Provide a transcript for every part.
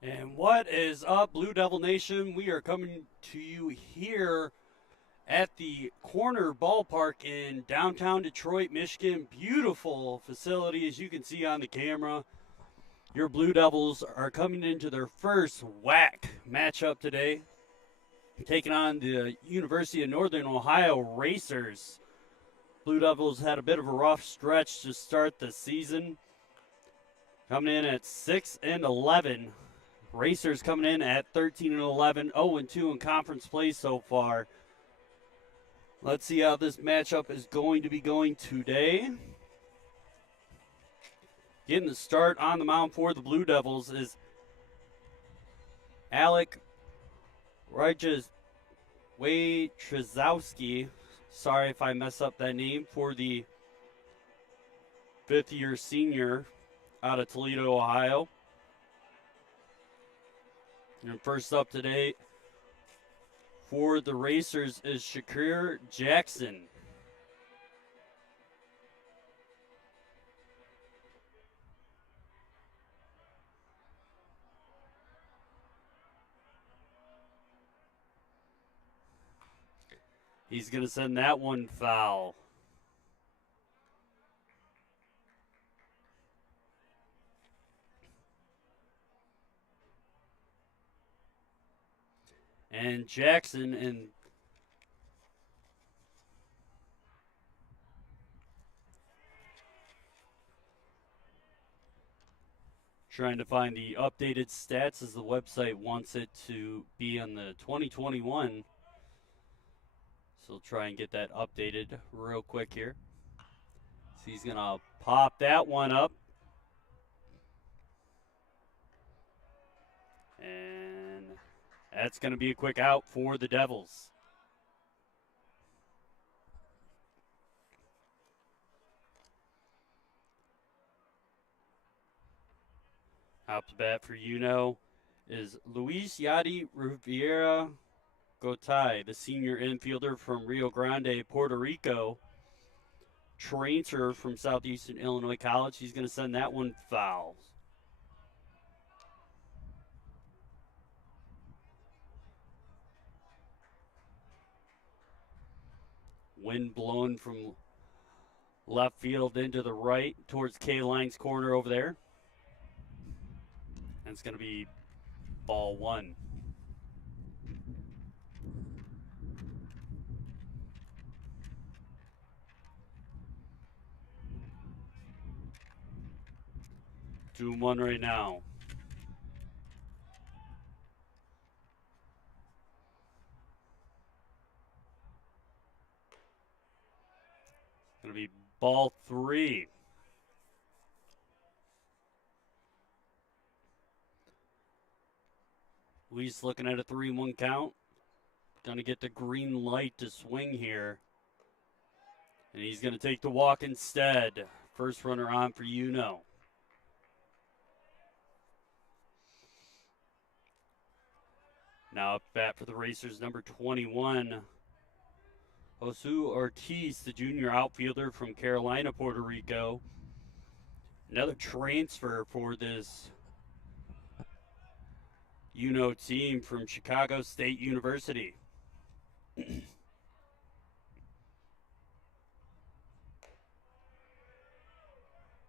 And what is up, Blue Devil Nation? We are coming to you here at the Corner Ballpark in downtown Detroit, Michigan. Beautiful facility, as you can see on the camera. Your Blue Devils are coming into their first WAC matchup today, taking on the University of Northern Ohio Racers. Blue Devils had a bit of a rough stretch to start the season, coming in at 6-11. Racers coming in at 13-11, 0-2 in conference play so far. Let's see how this matchup is going to be going today. Getting the start on the mound for the Blue Devils is Alec Wojciechowski. Sorry if I mess up that name, for the fifth-year senior out of Toledo, Ohio. And first up today for the Racers is Shakir Jackson. He's going to send that one foul. And Jackson and trying to find the updated stats as the website wants it to be on the 2021. So we'll try and get that updated real quick here. So he's going to pop that one up. And that's going to be a quick out for the Devils. Out to bat for UNO is Luis Yadi Rivera Gotay, the senior infielder from Rio Grande, Puerto Rico. Transfer from Southeastern Illinois College. He's going to send that one foul. Wind blowing from left field into the right towards K-Line's corner over there. And it's going to be ball one. Two and one right now. Going to be ball three. Luis looking at a 3-1 count. Going to get the green light to swing here. And he's going to take the walk instead. First runner on for UNO. Now up bat for the Racers, number 21, Josu Ortiz, the junior outfielder from Carolina, Puerto Rico. Another transfer for this UNO team from Chicago State University.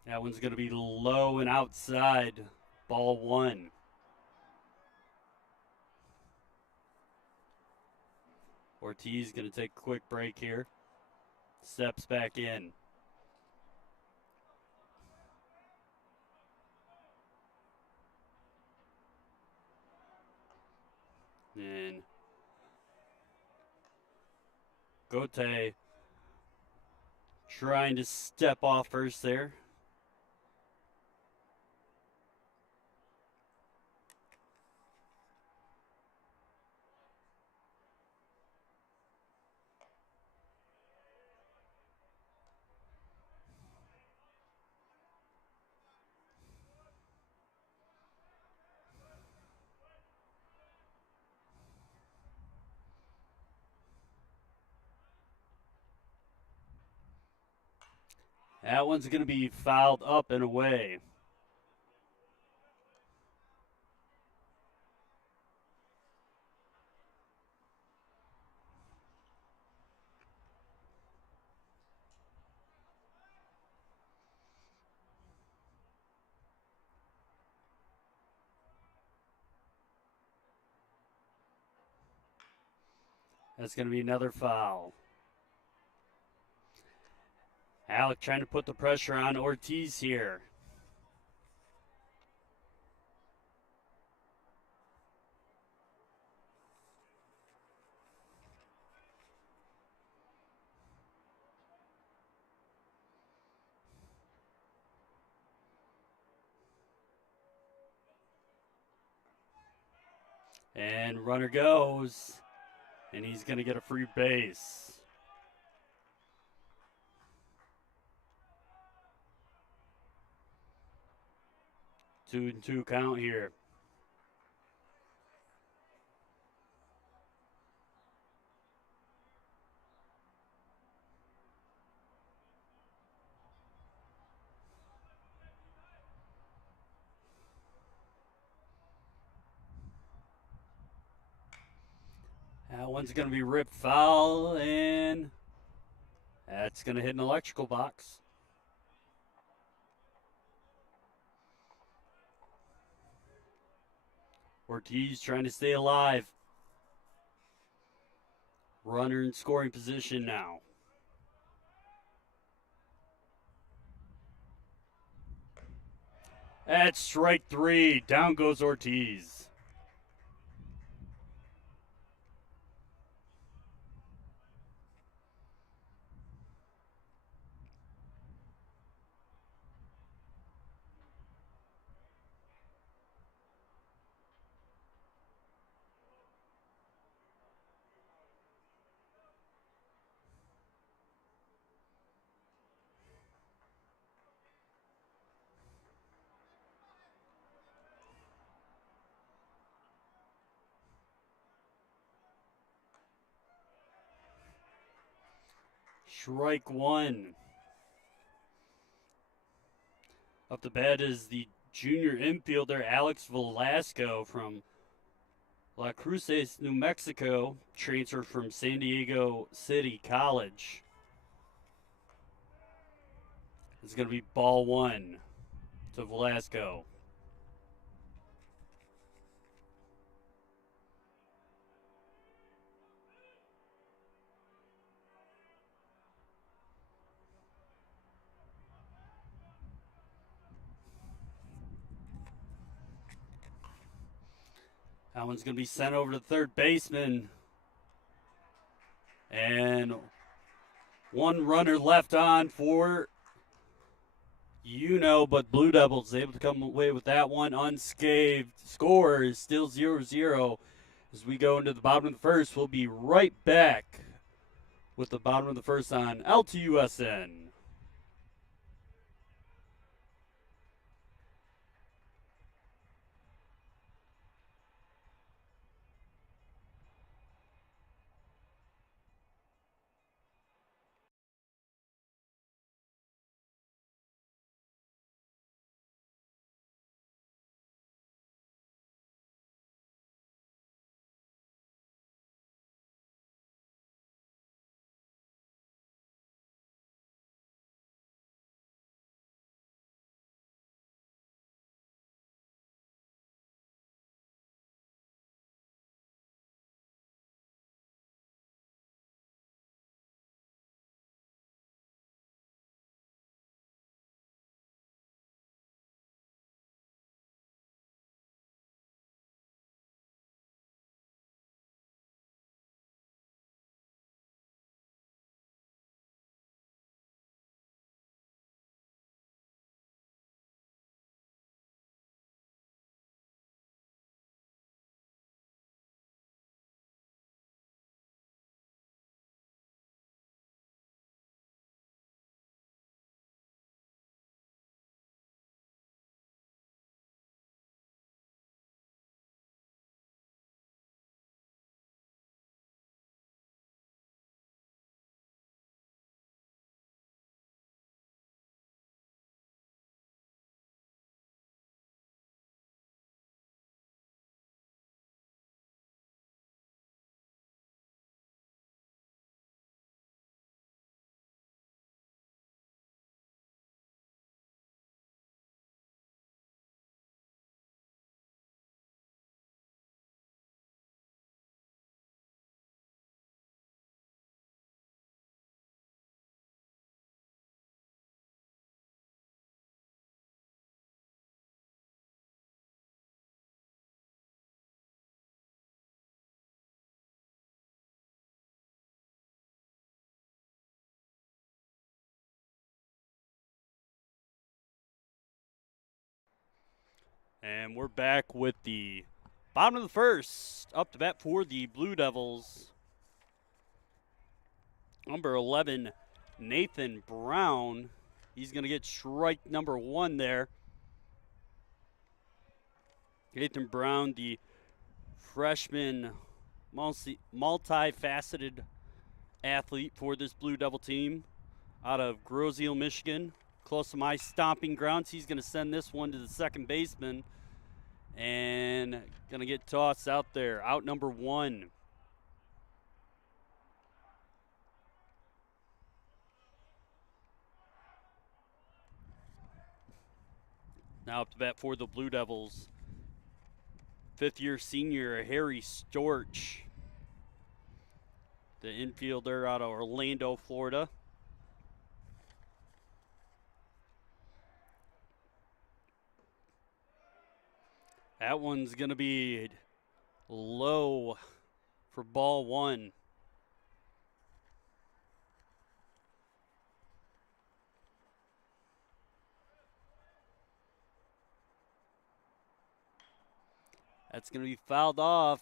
That one's going to be low and outside. Ball one. Ortiz going to take a quick break here. Steps back in. And Gote trying to step off first there. That one's going to be fouled up and away. That's going to be another foul. Alec trying to put the pressure on Ortiz here. And runner goes. And he's going to get a free base. 2-2 count here. That one's going to be ripped foul, and that's going to hit an electrical box. Ortiz trying to stay alive. Runner in scoring position now. That's strike 3. Down goes Ortiz. Strike 1. Up the bat is the junior infielder Alex Velasco from La Cruces, New Mexico, transferred from San Diego City College. It's going to be ball 1 to Velasco. That one's going to be sent over to third baseman. And one runner left on for UNOH, but Blue Devils able to come away with that one unscathed. Score is still 0-0 as we go into the bottom of the first. We'll be right back with the bottom of the first on LTUSN. And we're back with the bottom of the first. Up to bat for the Blue Devils. Number 11, Nathan Brown. He's going to get strike number 1 there. Nathan Brown, the freshman multifaceted athlete for this Blue Devil team out of Groseal, Michigan. Close to my stomping grounds. He's going to send this one to the second baseman and going to get tossed out there. Out number 1. Now up to bat for the Blue Devils, fifth-year senior Harry Storch, the infielder out of Orlando, Florida. That one's going to be low for ball 1. That's going to be fouled off.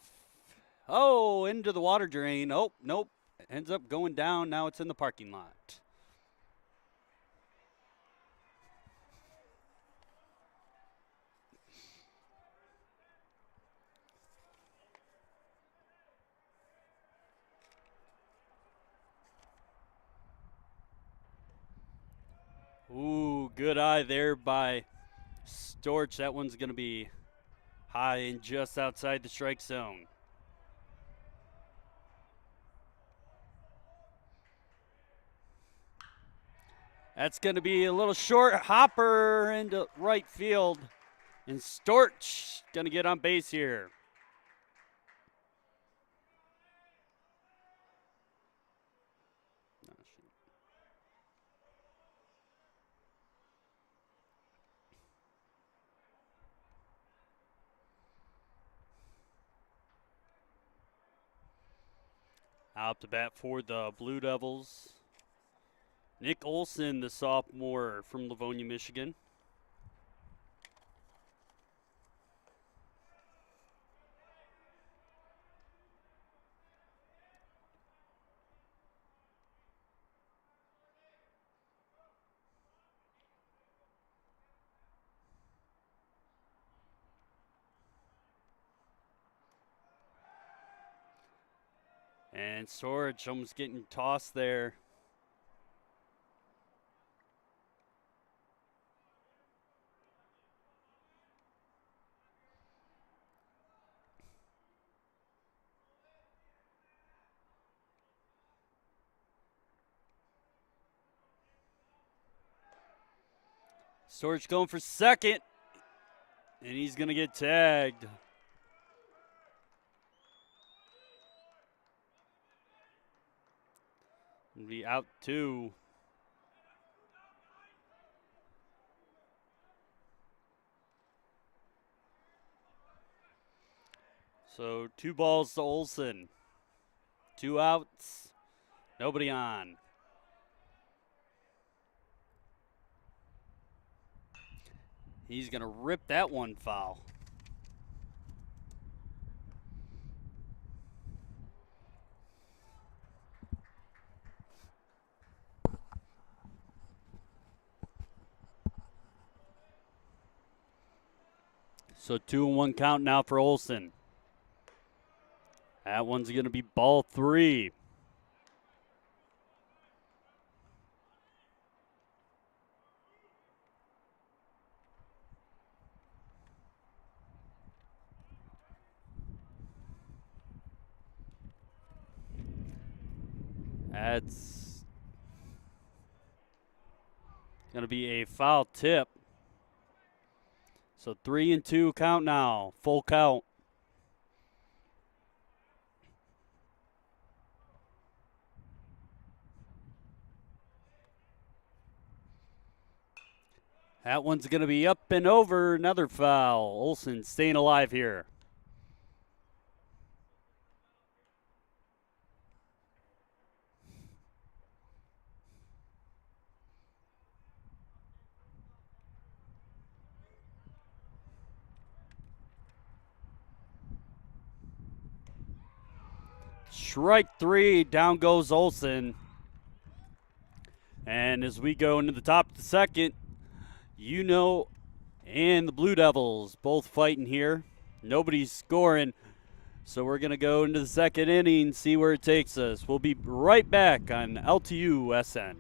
Oh, into the water drain. Oh, nope. Ends up going down. Now it's in the parking lot. Ooh, good eye there by Storch. That one's going to be high and just outside the strike zone. That's going to be a little short hopper into right field. And Storch going to get on base here. Out to bat for the Blue Devils, Nick Olson, the sophomore from Livonia, Michigan. And Storch almost getting tossed there. Storch going for second, and he's going to get tagged. He'll be out 2. So 2 balls to Olson. 2 outs, nobody on. He's going to rip that one foul. So 2-1 count now for Olson. That one's going to be ball 3. That's going to be a foul tip. So 3-2 count now, full count. That one's going to be up and over, another foul. Olson staying alive here. Strike three, down goes Olsen. And as we go into the top of the second, UNOH and the Blue Devils both fighting here. Nobody's scoring. So we're going to go into the second inning, see where it takes us. We'll be right back on LTU SN.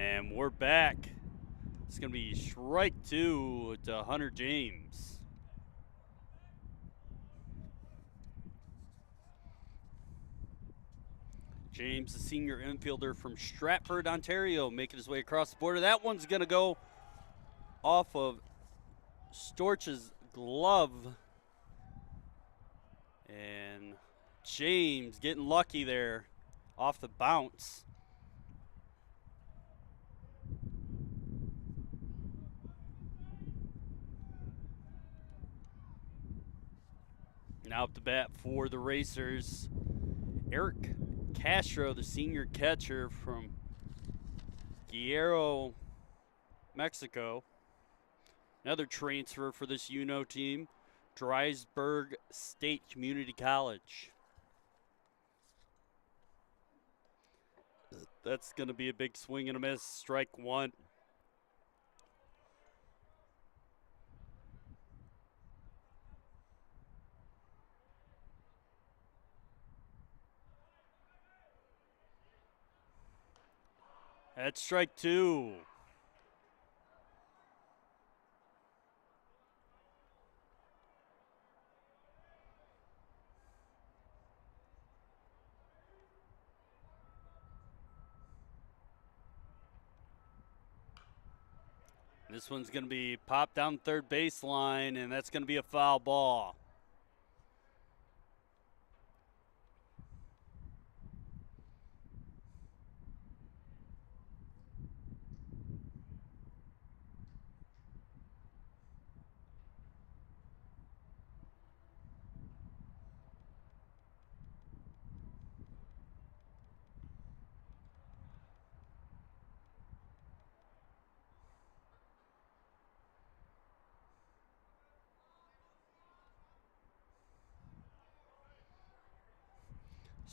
And we're back. It's going to be strike two to Hunter James. James, the senior infielder from Stratford, Ontario, making his way across the border. That one's going to go off of Storch's glove. And James getting lucky there off the bounce. Now up to bat for the Racers, Eric Castro, the senior catcher from Guerrero, Mexico. Another transfer for this UNO team, Drisburg State Community College. That's going to be a big swing and a miss, strike one. That's strike two. This one's going to be popped down third baseline, and that's going to be a foul ball.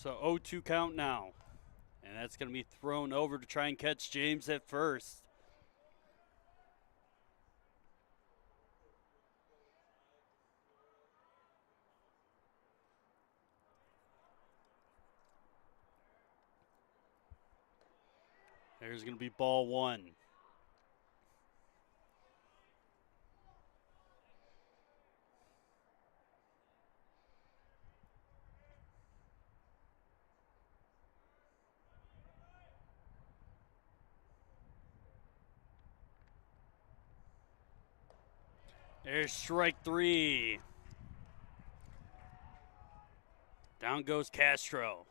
So 0-2 count now. And that's going to be thrown over to try and catch James at first. There's going to be ball one. There's strike three. Down goes Castro.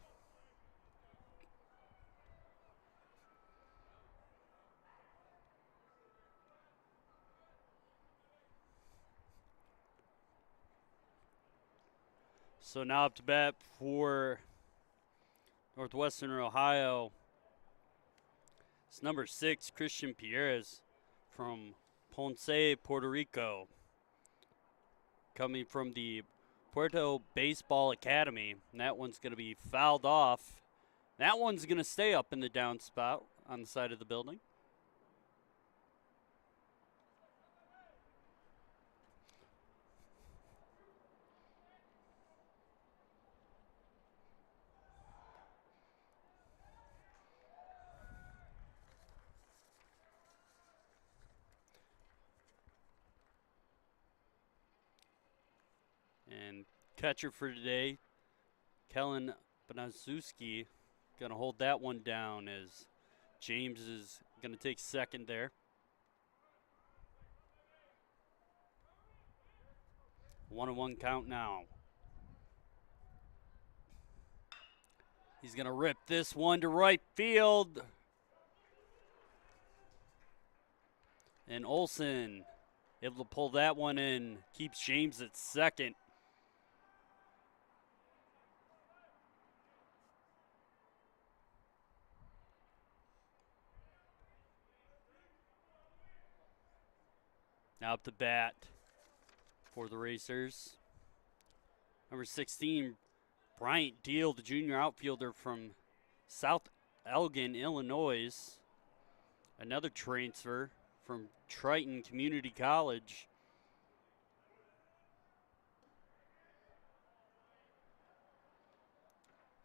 So now up to bat for Northwestern Ohio. It's number 6, Christian Pierres from Ponce, Puerto Rico. Coming from the Puerto Baseball Academy. And that one's going to be fouled off. That one's going to stay up in the downspout on the side of the building. And catcher for today, Kellen Banaszewski, going to hold that one down as James is going to take second there. 1-1 count now. He's going to rip this one to right field. And Olsen able to pull that one in, keeps James at second. Now up to bat for the Racers. Number 16, Bryant Deal, the junior outfielder from South Elgin, Illinois. Another transfer from Triton Community College.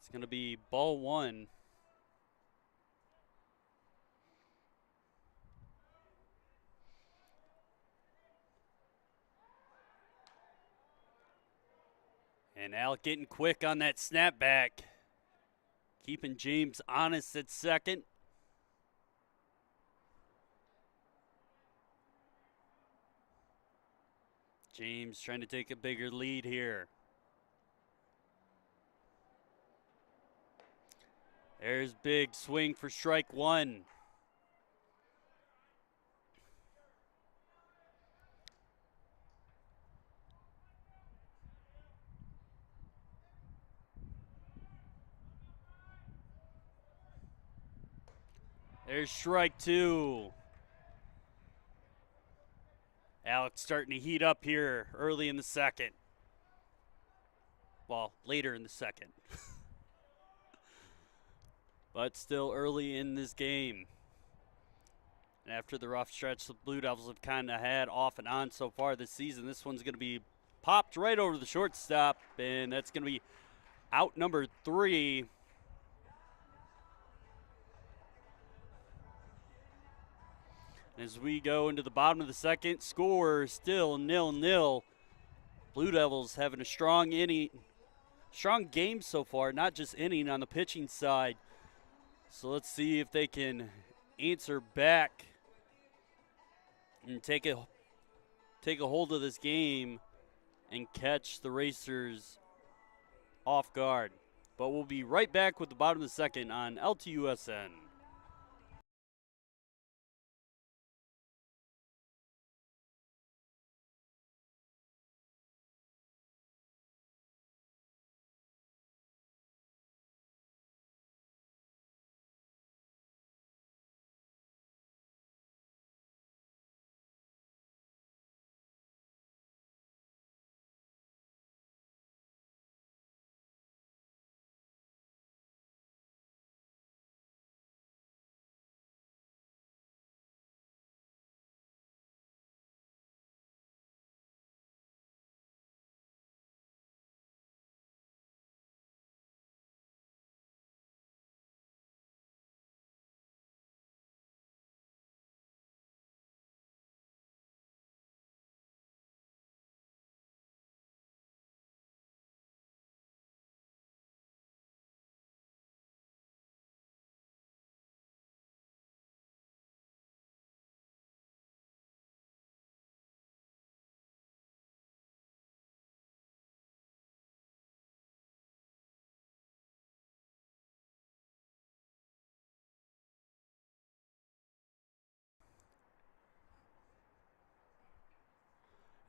It's going to be ball one. And Alec getting quick on that snapback. Keeping James honest at second. James trying to take a bigger lead here. There's big swing for strike one. There's strike two. Alex starting to heat up here early in the second. Well, later in the second. But still early in this game. And after the rough stretch the Blue Devils have kind of had off and on so far this season, this one's going to be popped right over the shortstop, and that's going to be out number 3. As we go into the bottom of the second, score still 0-0. Blue Devils having a strong game so far, not just inning on the pitching side. So let's see if they can answer back and take a hold of this game and catch the Racers off guard. But we'll be right back with the bottom of the second on LTUSN.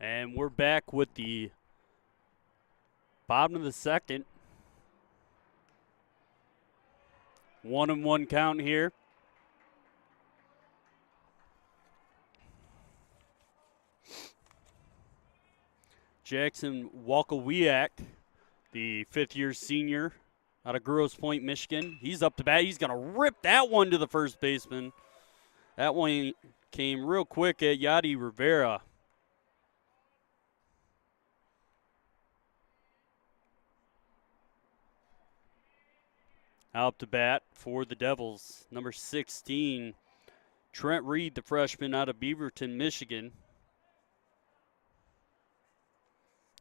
And we're back with the Bottom of the second. 1-1 count here. Jackson Walkowiak, the fifth-year senior out of Grosse Pointe, Michigan. He's up to bat. He's going to rip that one to the first baseman. That one came real quick at Yadi Rivera. Out to bat for the Devils, number 16, Trent Reed, the freshman out of Beaverton, Michigan.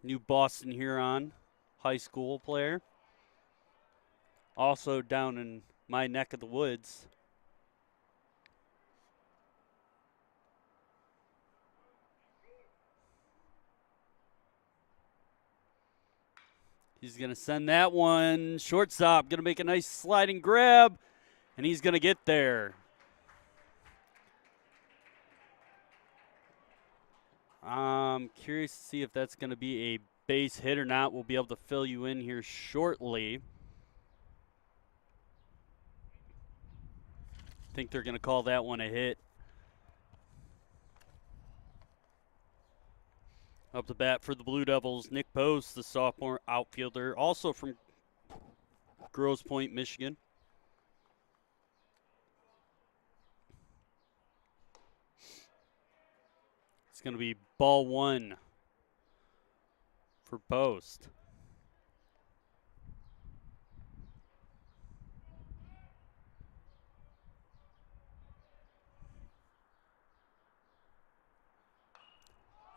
New Boston Huron high school player. Also down in my neck of the woods. He's going to send that one. Shortstop going to make a nice sliding grab, and he's going to get there. I'm curious to see if that's going to be a base hit or not. We'll be able to fill you in here shortly. I think they're going to call that one a hit. Up the bat for the Blue Devils, Nick Post, the sophomore outfielder, also from Grosse Pointe, Michigan. It's going to be ball one for Post.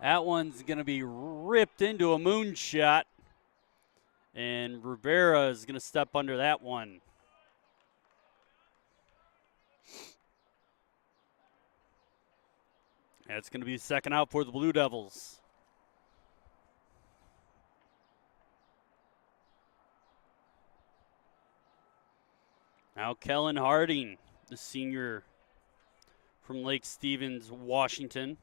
That one's going to be ripped into a moonshot, and Rivera is going to step under that one. That's going to be the second out for the Blue Devils. Now Kellen Harding, the senior from Lake Stevens, Washington.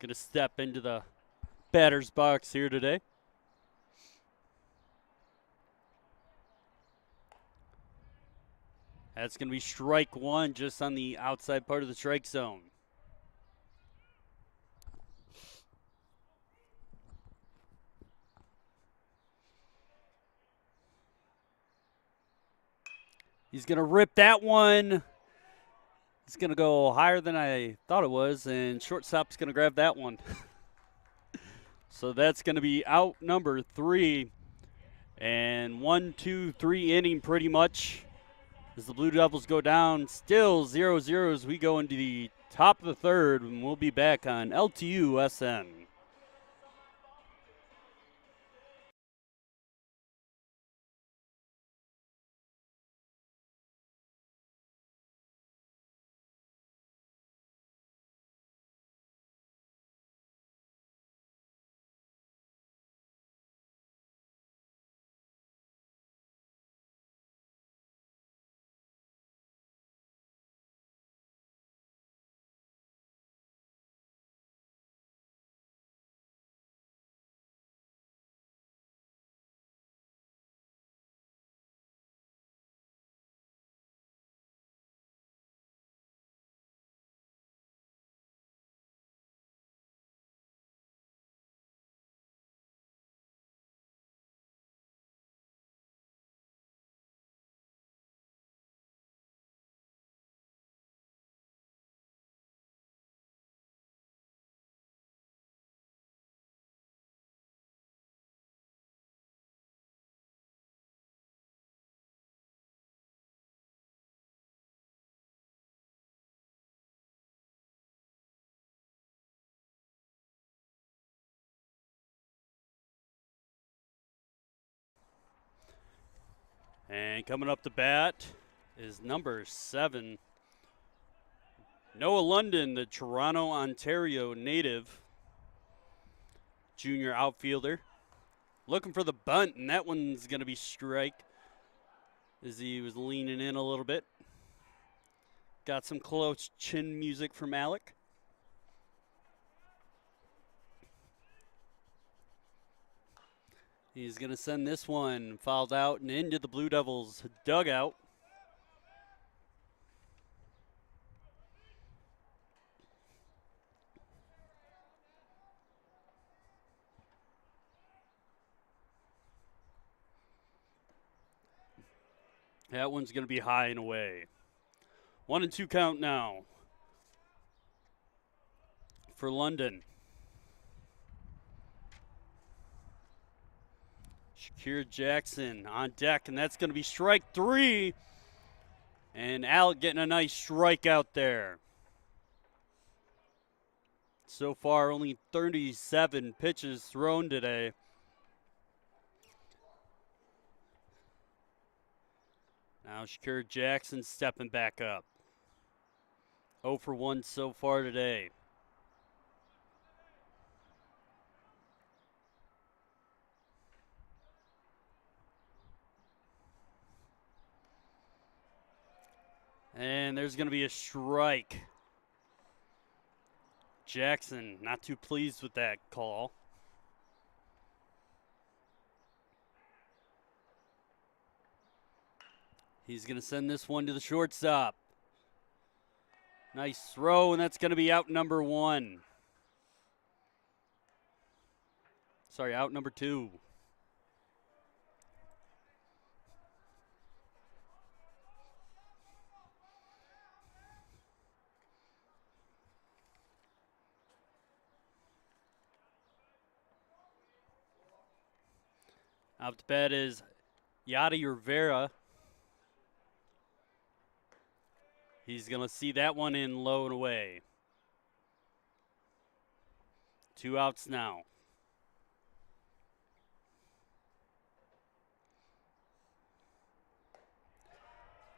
Going to step into the batter's box here today. That's going to be strike one, just on the outside part of the strike zone. He's going to rip that one. It's going to go higher than I thought it was, and shortstop's going to grab that one. So that's going to be out number 3. And 1, 2, 3 inning pretty much as the Blue Devils go down. Still 0-0 as we go into the top of the third, and we'll be back on LTU SN. And coming up to bat is number 7, Noah London, the Toronto, Ontario native, junior outfielder. Looking for the bunt, and that one's going to be strike as he was leaning in a little bit. Got some close chin music from Alec. He's going to send this one fouled out and into the Blue Devils dugout. That one's going to be high and away. 1-2 count now for London. Shakir Jackson on deck, and that's going to be strike 3. And Alec getting a nice strikeout there. So far, only 37 pitches thrown today. Now Shakir Jackson stepping back up. 0 for 1 so far today. And there's going to be a strike. Jackson not too pleased with that call. He's going to send this one to the shortstop. Nice throw, and that's going to be out number 1. Sorry, out number 2. Out to bat is Yadi Rivera. He's going to see that one in low and away. 2 outs now.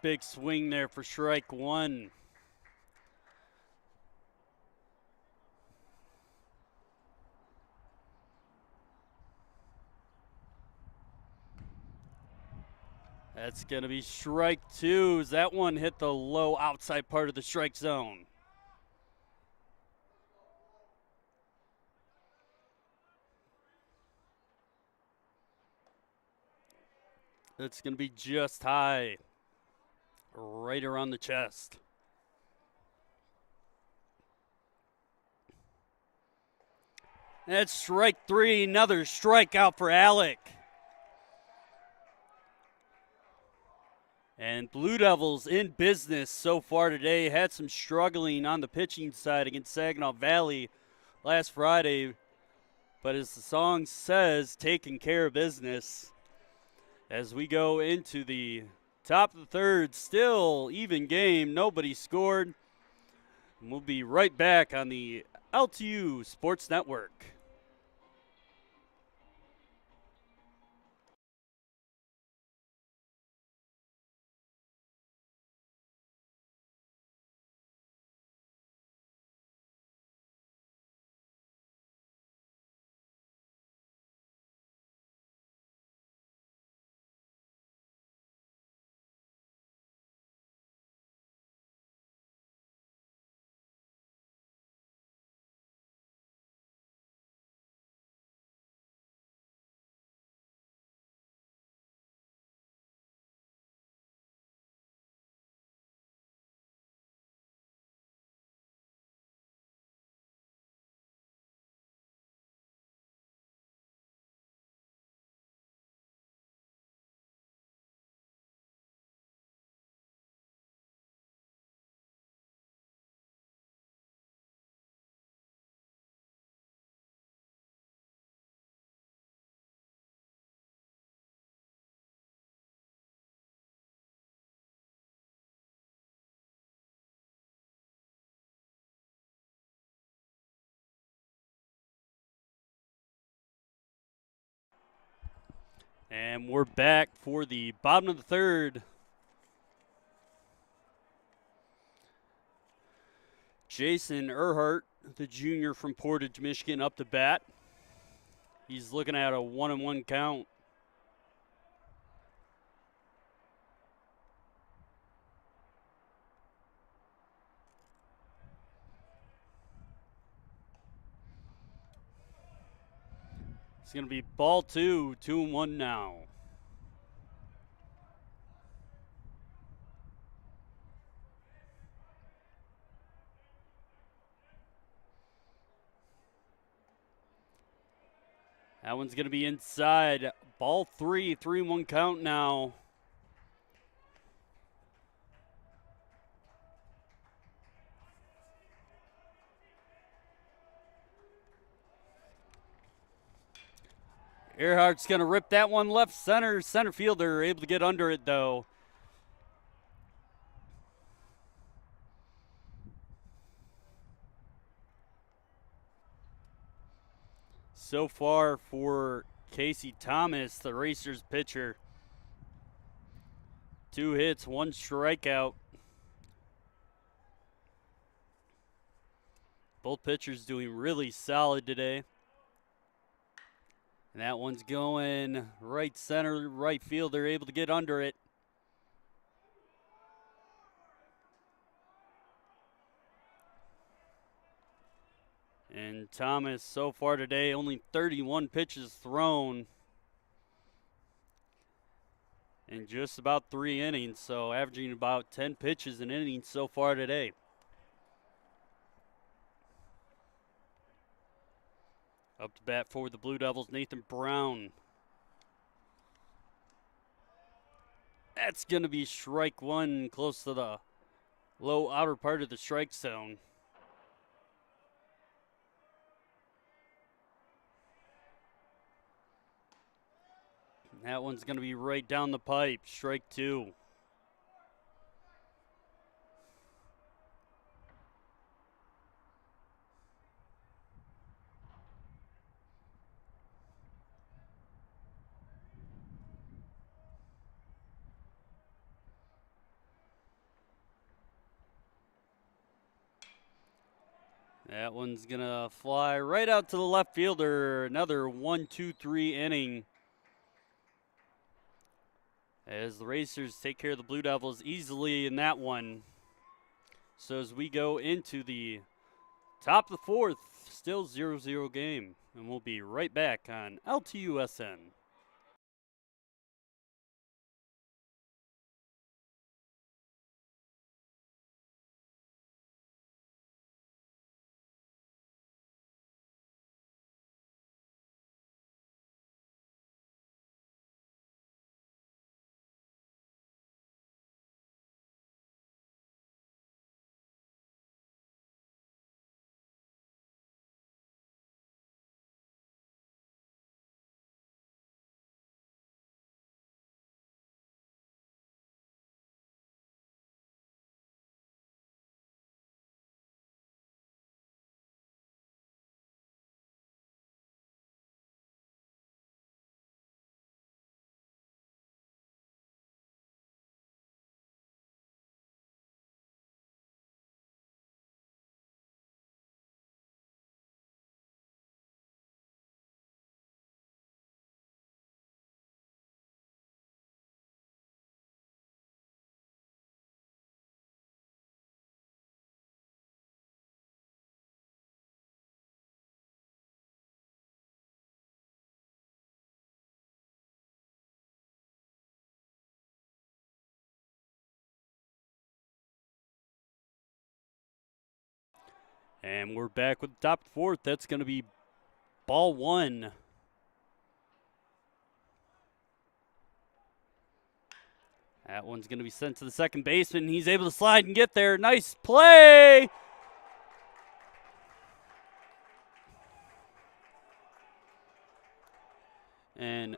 Big swing there for strike 1. That's going to be strike 2. As that one hit the low outside part of the strike zone. That's going to be just high, right around the chest. That's strike 3, another strikeout for Alec. And Blue Devils in business so far today. Had some struggling on the pitching side against Saginaw Valley last Friday. But as the song says, taking care of business. As we go into the top of the third, still even game. Nobody scored. And we'll be right back on the LTU Sports Network. And we're back for the bottom of the third. Jason Earhart, the junior from Portage, Michigan, up to bat. He's looking at a 1-1 count. He's going to be ball 2, 2-1 now. That one's going to be inside. Ball 3, 3-1 count now. Earhart's going to rip that one left center. Center fielder able to get under it, though. So far for Casey Thomas, the Racers pitcher. 2 hits, 1 strikeout. Both pitchers doing really solid today. And that one's going right center, right field. They're able to get under it. And Thomas, so far today, only 31 pitches thrown in just about 3 innings. So averaging about 10 pitches an inning so far today. Up to bat for the Blue Devils, Nathan Brown. That's going to be strike 1, close to the low outer part of the strike zone. That one's going to be right down the pipe, strike 2. That one's going to fly right out to the left fielder. Another 1-2-3 inning. As the Racers take care of the Blue Devils easily in that one. So as we go into the top of the 4th, still 0-0 game. And we'll be right back on LTUSN. And we're back with the top of the 4th. That's going to be ball 1. That one's going to be sent to the second baseman. He's able to slide and get there. Nice play. And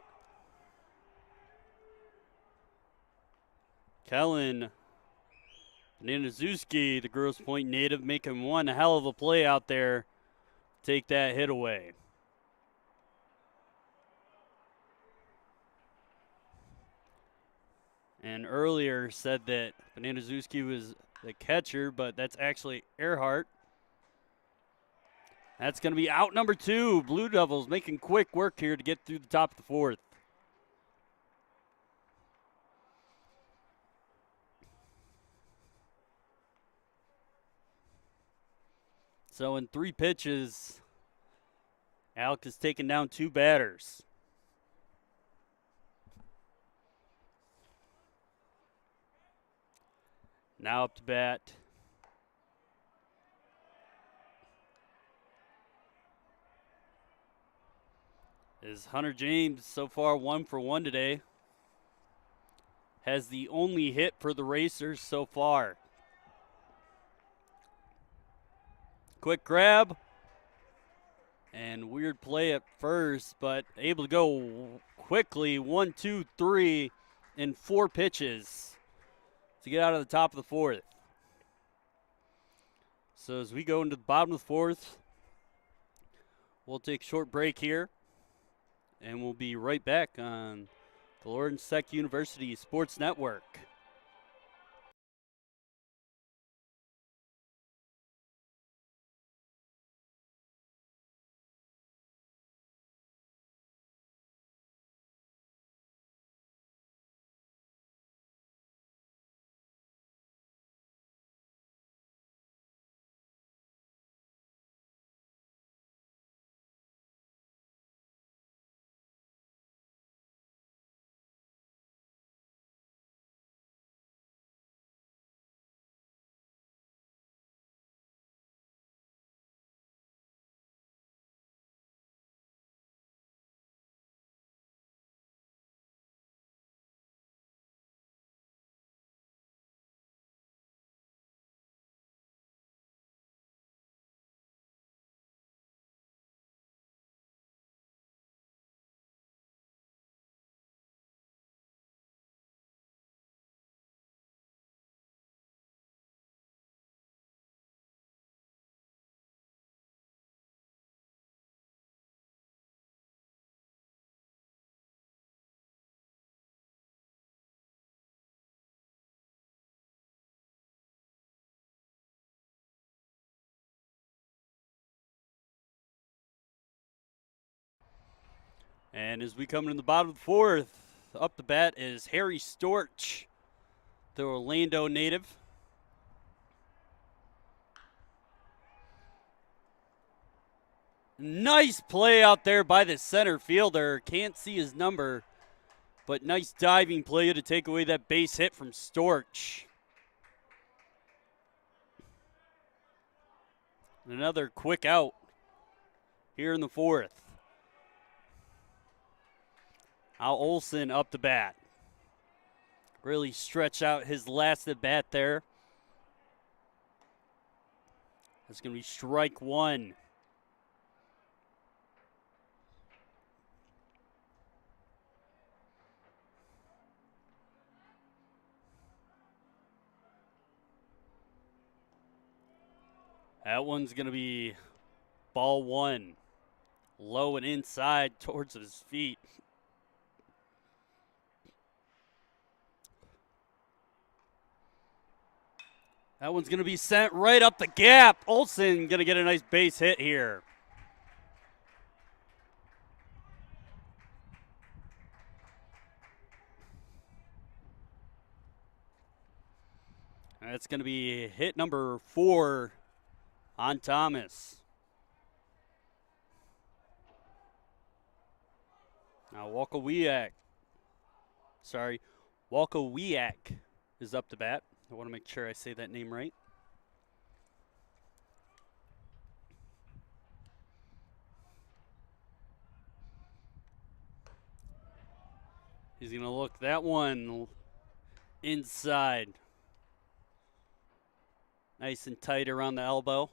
Kellen Nanazuski, the Grosse Pointe native, making one hell of a play out there. Take that hit away. And earlier said that Nanazuski was the catcher, but that's actually Earhart. That's going to be out number 2. Blue Devils making quick work here to get through the top of the 4th. So in 3 pitches, Alec has taken down 2 batters. Now up to bat is Hunter James, so far 1 for 1 today. Has the only hit for the Racers so far. Quick grab. And weird play at first, but able to go quickly. 1, 2, 3 in 4 pitches to get out of the top of the 4th. So as we go into the bottom of the 4th, we'll take a short break here, and we'll be right back on the Lawrence Tech University Sports Network. And as we come in the bottom of the 4th, up the bat is Harry Storch, the Orlando native. Nice play out there by the center fielder. Can't see his number, but nice diving play to take away that base hit from Storch. Another quick out here in the 4th. Al Olson up the bat. Really stretch out his last at bat there. That's going to be strike 1. That one's going to be ball 1. Low and inside towards his feet. That one's going to be sent right up the gap. Olson going to get a nice base hit here. That's going to be hit number 4 on Thomas. Now Walkowiak is up to bat. I want to make sure I say that name right. He's going to look that one inside. Nice and tight around the elbow.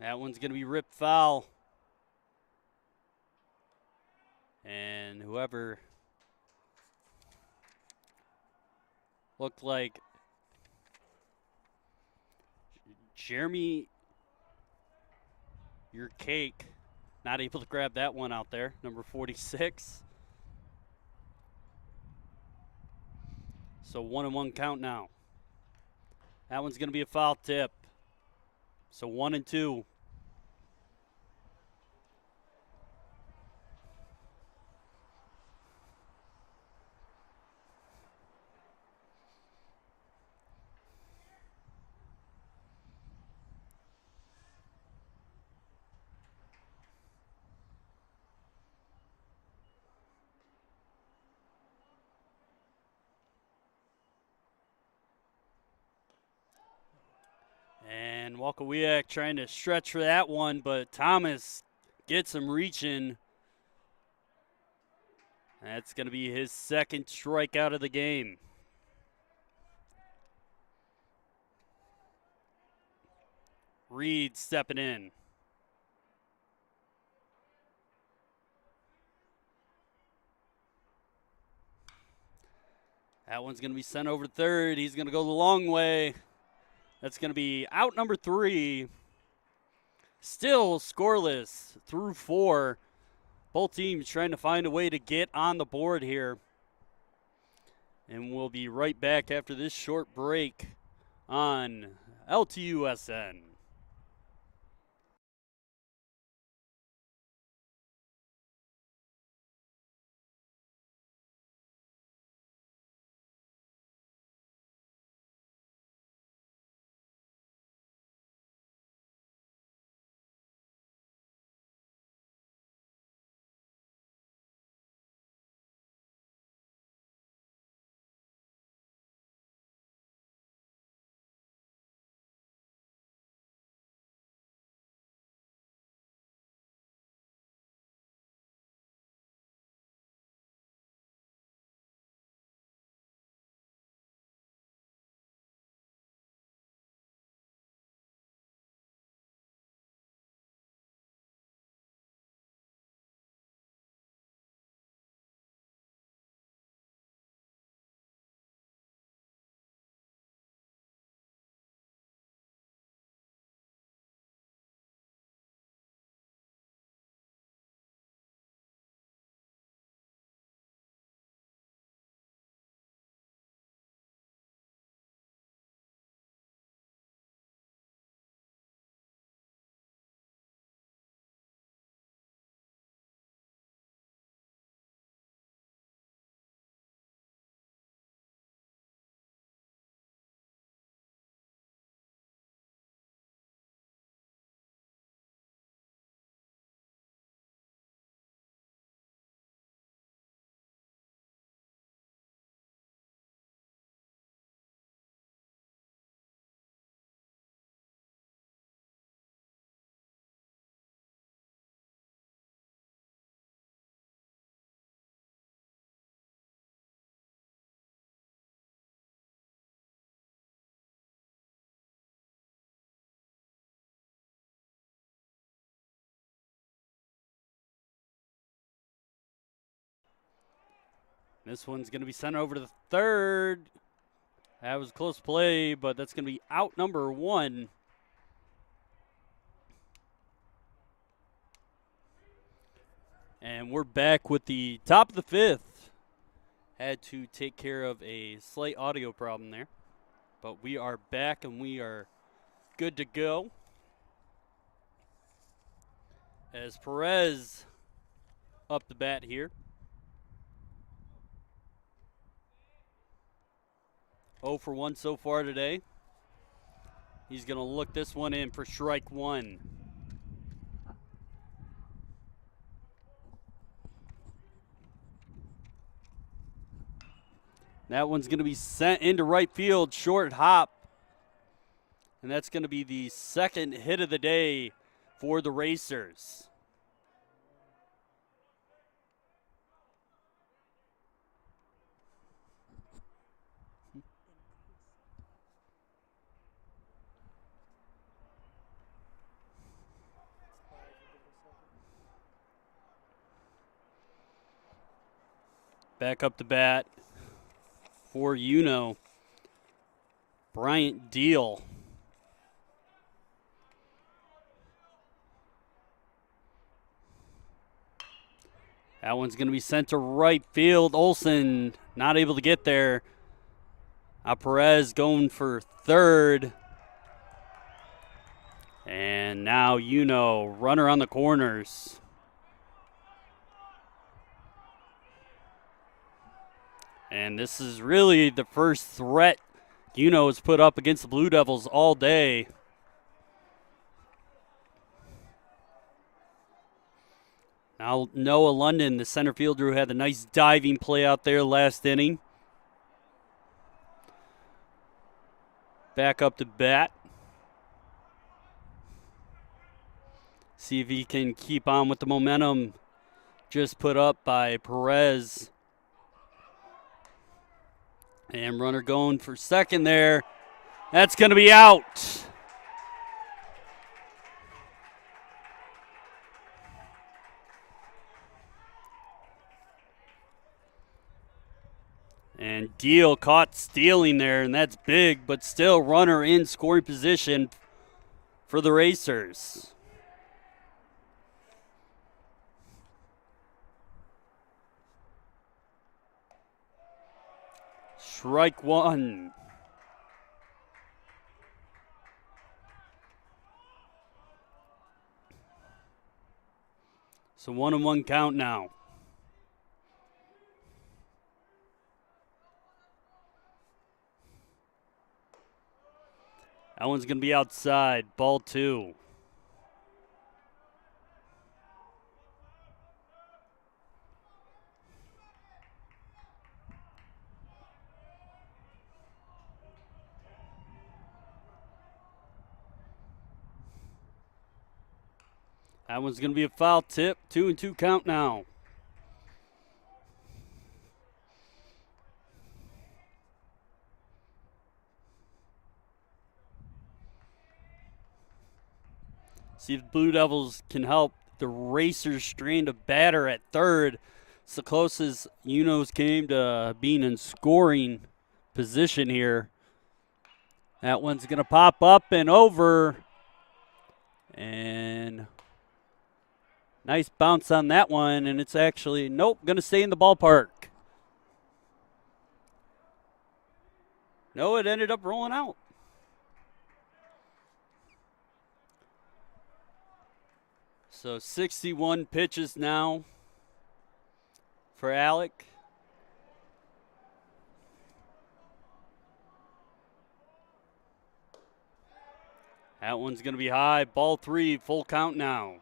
That one's going to be ripped foul. And whoever looked like Jeremy Your Cake, not able to grab that one out there, number 46. So 1-1 count now. That one's going to be a foul tip. So 1-2. And Walkowiak trying to stretch for that one, but Thomas gets him reaching. That's going to be his second strikeout of the game. Reed stepping in. That one's going to be sent over to third. He's going to go the long way. That's going to be out number 3. Still scoreless through 4. Both teams trying to find a way to get on the board here. And we'll be right back after this short break on LTUSN. This one's going to be sent over to the third. That was a close play, but that's going to be out number 1. And we're back with the top of the 5th. Had to take care of a slight audio problem there. But we are back and we are good to go. As Perez up the bat here. 0 for 1 so far today. He's going to look this one in for strike 1. That one's going to be sent into right field, short hop. And that's going to be the second hit of the day for the Racers. Back up the bat for UNO, Bryant Deal. That one's going to be sent to right field. Olsen not able to get there. Perez going for third. And now UNO, runner on the corners. And this is really the first threat UNO has put up against the Blue Devils all day. Now Noah London, the center fielder who had a nice diving play out there last inning. Back up to bat. See if he can keep on with the momentum just put up by Perez. And runner going for second there. That's going to be out. And Deal caught stealing there, and that's big, but still runner in scoring position for the Racers. Strike one. So 1-1 count now. That one's going to be outside. Ball two. That one's going to be a foul tip. 2-2 count now. See if the Blue Devils can help the Racers strain to batter at third. It's the closest UNOH came to being in scoring position here. That one's going to pop up and over. And nice bounce on that one. And it's actually, nope, going to stay in the ballpark. No, it ended up rolling out. So 61 pitches now for Alec. That one's going to be high. Ball three, full count now.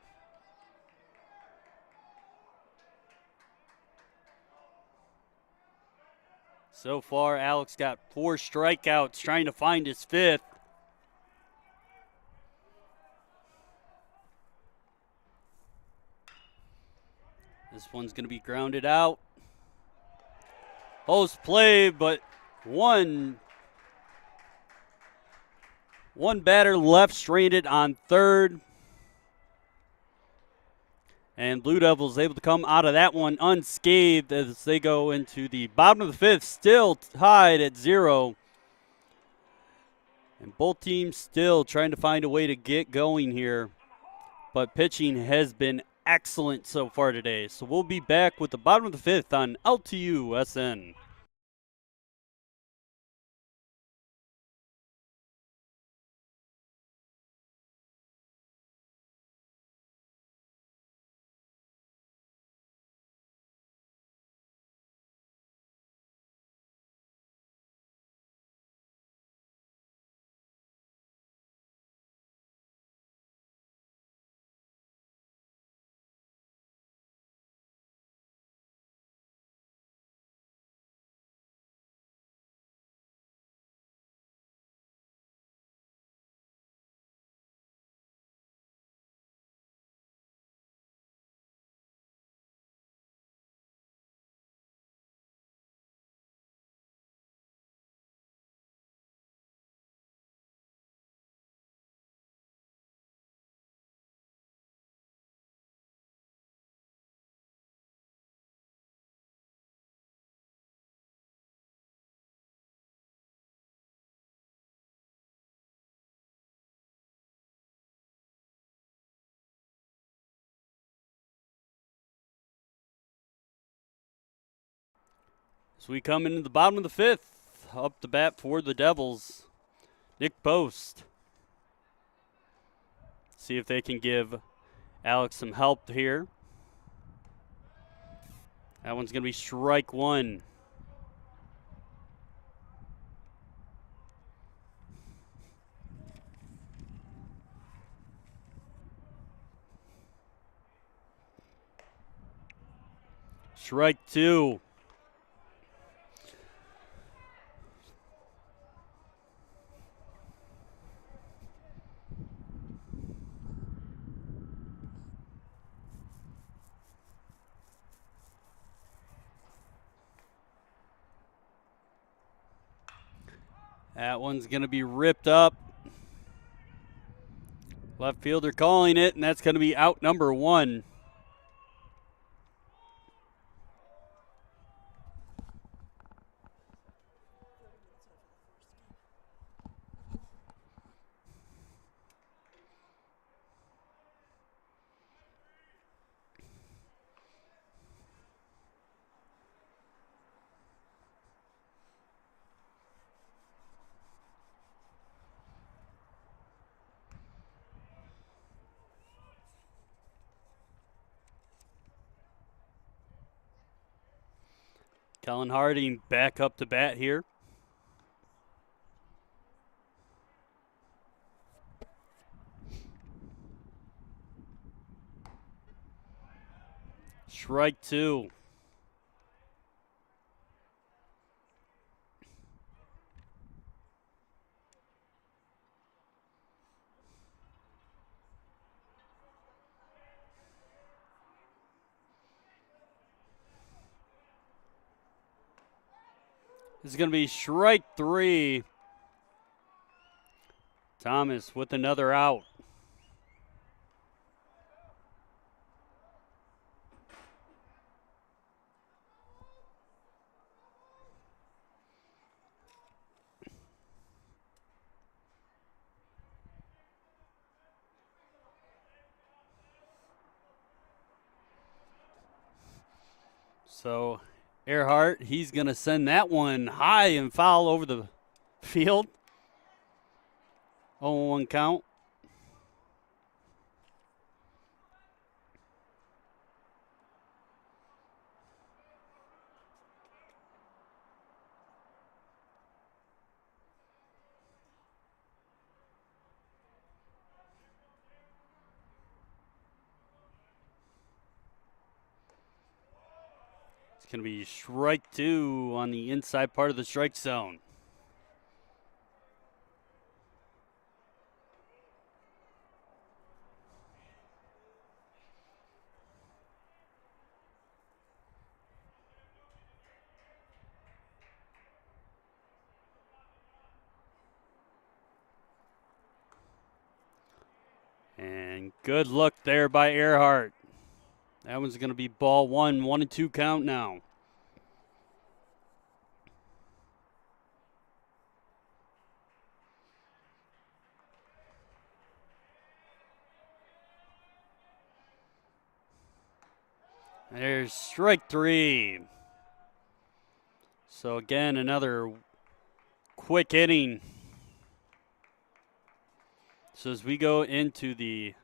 So far, Alec's got 4 strikeouts, trying to find his 5th. This one's going to be grounded out. Post play, but one batter left stranded on third. And Blue Devils able to come out of that one unscathed as they go into the bottom of the 5th, still tied at 0. And both teams still trying to find a way to get going here. But pitching has been excellent so far today. So we'll be back with the bottom of the 5th on LTU SN. So we come into the bottom of the 5th. Up the bat for the Devils, Nick Post. See if they can give Alex some help here. That one's going to be strike one. Strike two. That one's going to be ripped up. Left fielder calling it, and that's going to be out number 1. Kellen Harding back up to bat here. Strike 2. This is going to be strike 3. Thomas with another out. So Earhart, he's going to send that one high and foul over the field. 0-1 count. It's going to be strike 2 on the inside part of the strike zone. And good look there by Earhart. That one's going to be ball 1, 1-2 count now. There's strike 3. So again, another quick inning. So as we go into the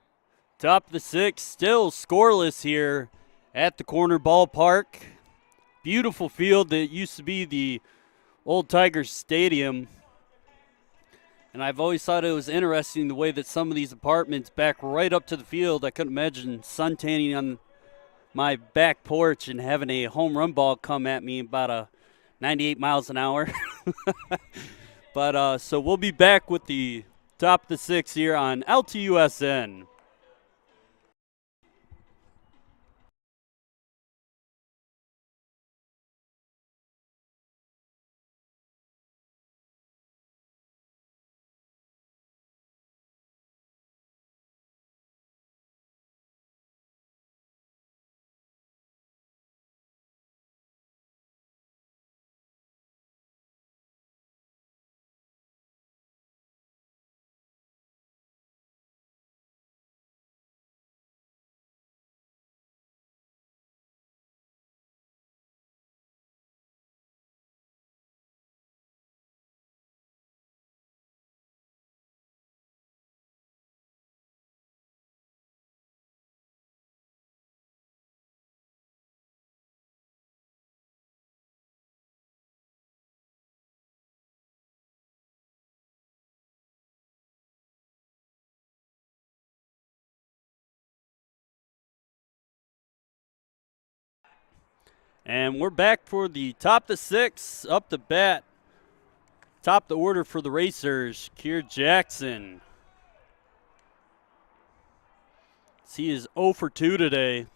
top of the 6th, still scoreless here at the corner ballpark. Beautiful field that used to be the old Tigers Stadium. And I've always thought it was interesting the way that some of these apartments back right up to the field. I couldn't imagine suntanning on my back porch and having a home run ball come at me about 98 miles an hour. But so we'll be back with the top of the 6th here on LTUSN. And we're back for the top of the 6th, up the bat. Top of the order for the Racers, Kier Jackson. He is 0 for 2 today.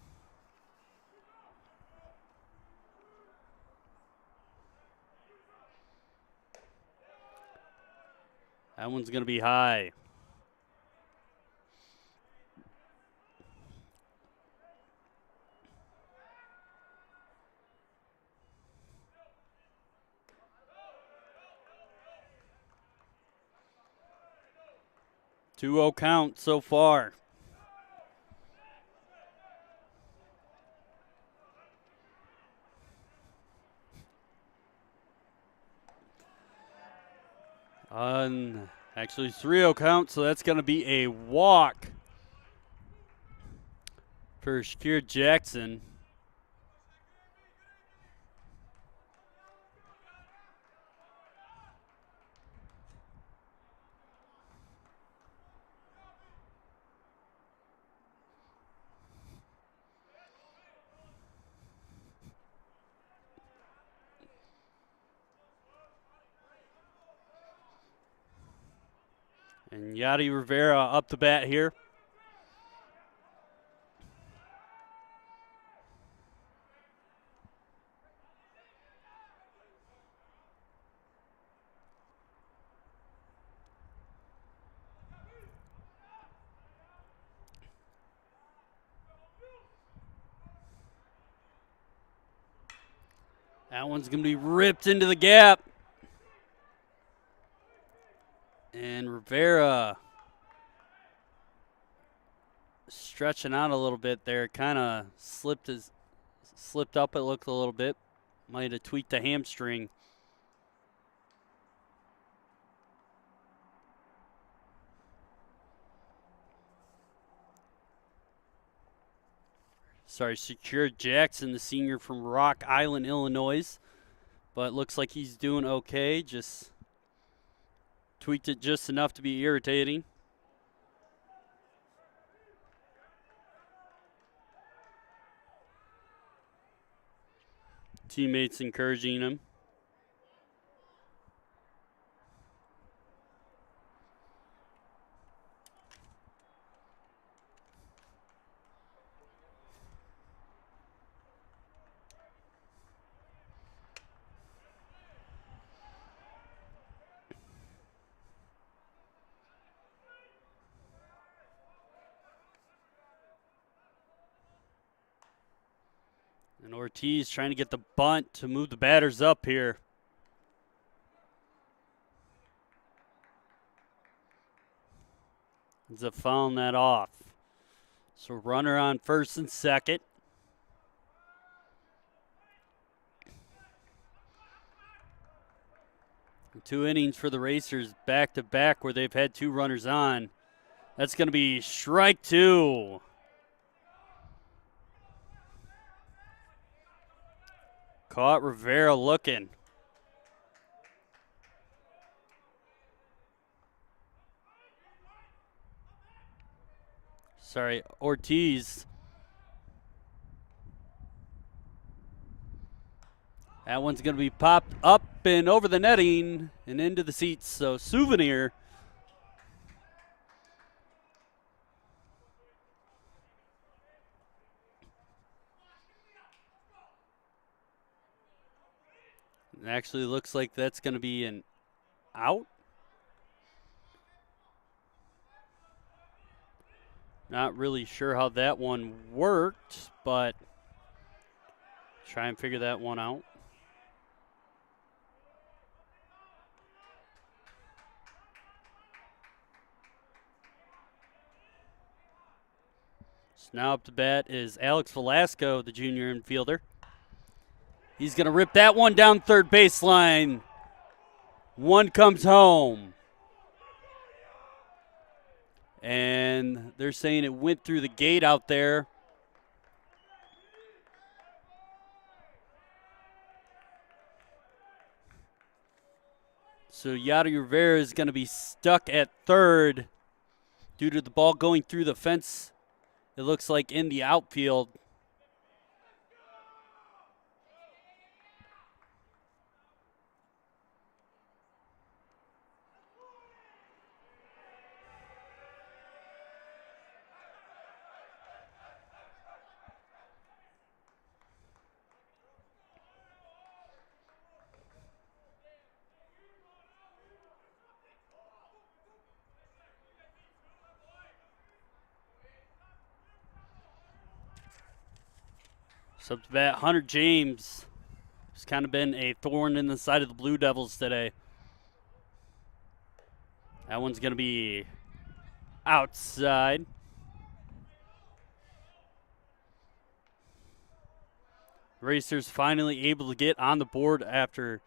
That one's going to be high. Two-0 count so far. Actually 3-0 count, so that's going to be a walk for Shakir Jackson. And Yadi Rivera up the bat here. That one's going to be ripped into the gap. And Rivera stretching out a little bit there. Kind of slipped up, it looked a little bit. Might have tweaked the hamstring. Sorry, Shakir Jackson, the senior from Rock Island, Illinois. But looks like he's doing okay. Just tweaked it just enough to be irritating. Teammates encouraging him. And Ortiz trying to get the bunt to move the batters up here. Ends up fouling that off. So runner on first and second. And 2 innings for the Racers back to back where they've had 2 runners on. That's going to be strike 2. Caught Rivera looking. Sorry, Ortiz. That one's going to be popped up and over the netting and into the seats. So Souvenir. It actually looks like that's going to be an out. Not really sure how that one worked, but try and figure that one out. So now up to bat is Alex Velasco, the junior infielder. He's going to rip that one down third baseline. One comes home. And they're saying it went through the gate out there. So Yadi Rivera is going to be stuck at third due to the ball going through the fence. It looks like in the outfield. So up to bat, Hunter James. He's kind of been a thorn in the side of the Blue Devils today. That one's going to be outside. Racers finally able to get on the board after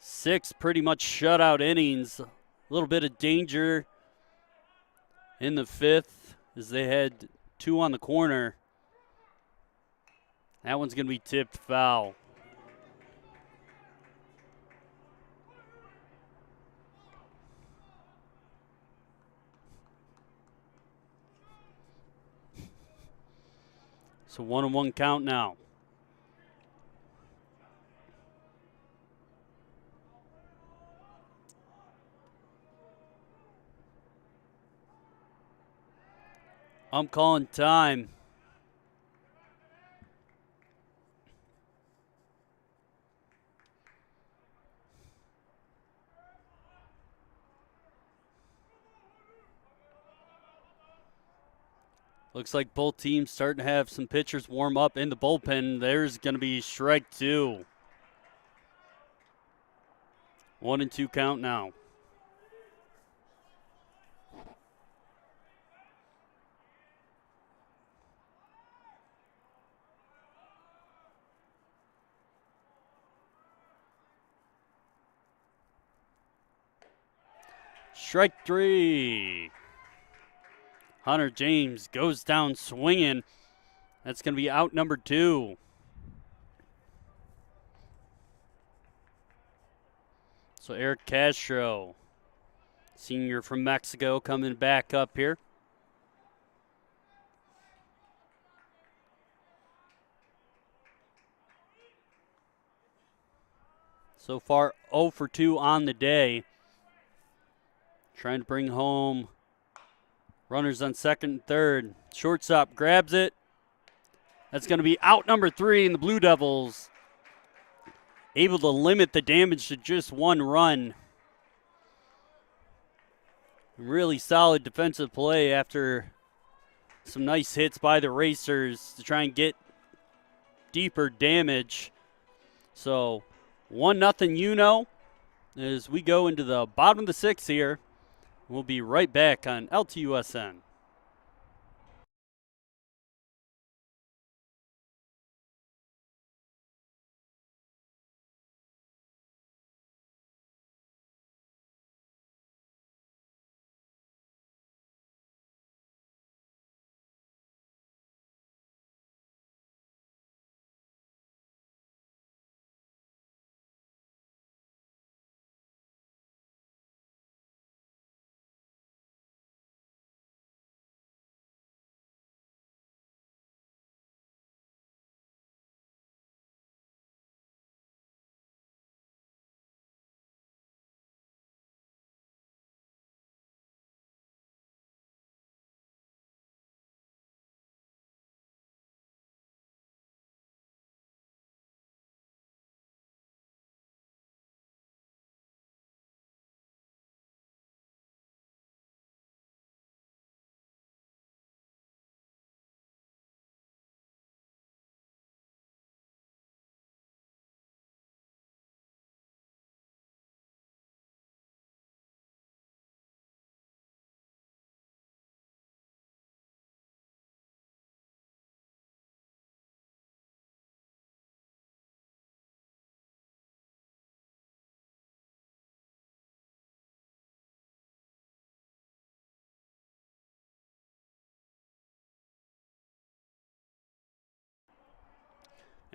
6 pretty much shutout innings. A little bit of danger in the 5th as they had 2 on the corner. That one's going to be tipped foul. So 1-1 count now. I'm calling time. Looks like both teams starting to have some pitchers warm up in the bullpen. There's going to be strike 2. 1-2 count now. Strike 3. Hunter James goes down swinging. That's going to be out number 2. So Eric Castro, senior from Mexico, coming back up here. So far 0 for 2 on the day. Trying to bring home runners on second and third. Shortstop grabs it. That's going to be out number 3, and the Blue Devils able to limit the damage to just 1 run. Really solid defensive play after some nice hits by the Racers to try and get deeper damage. So 1-0 UNO as we go into the bottom of the 6th here. We'll be right back on LTUSN.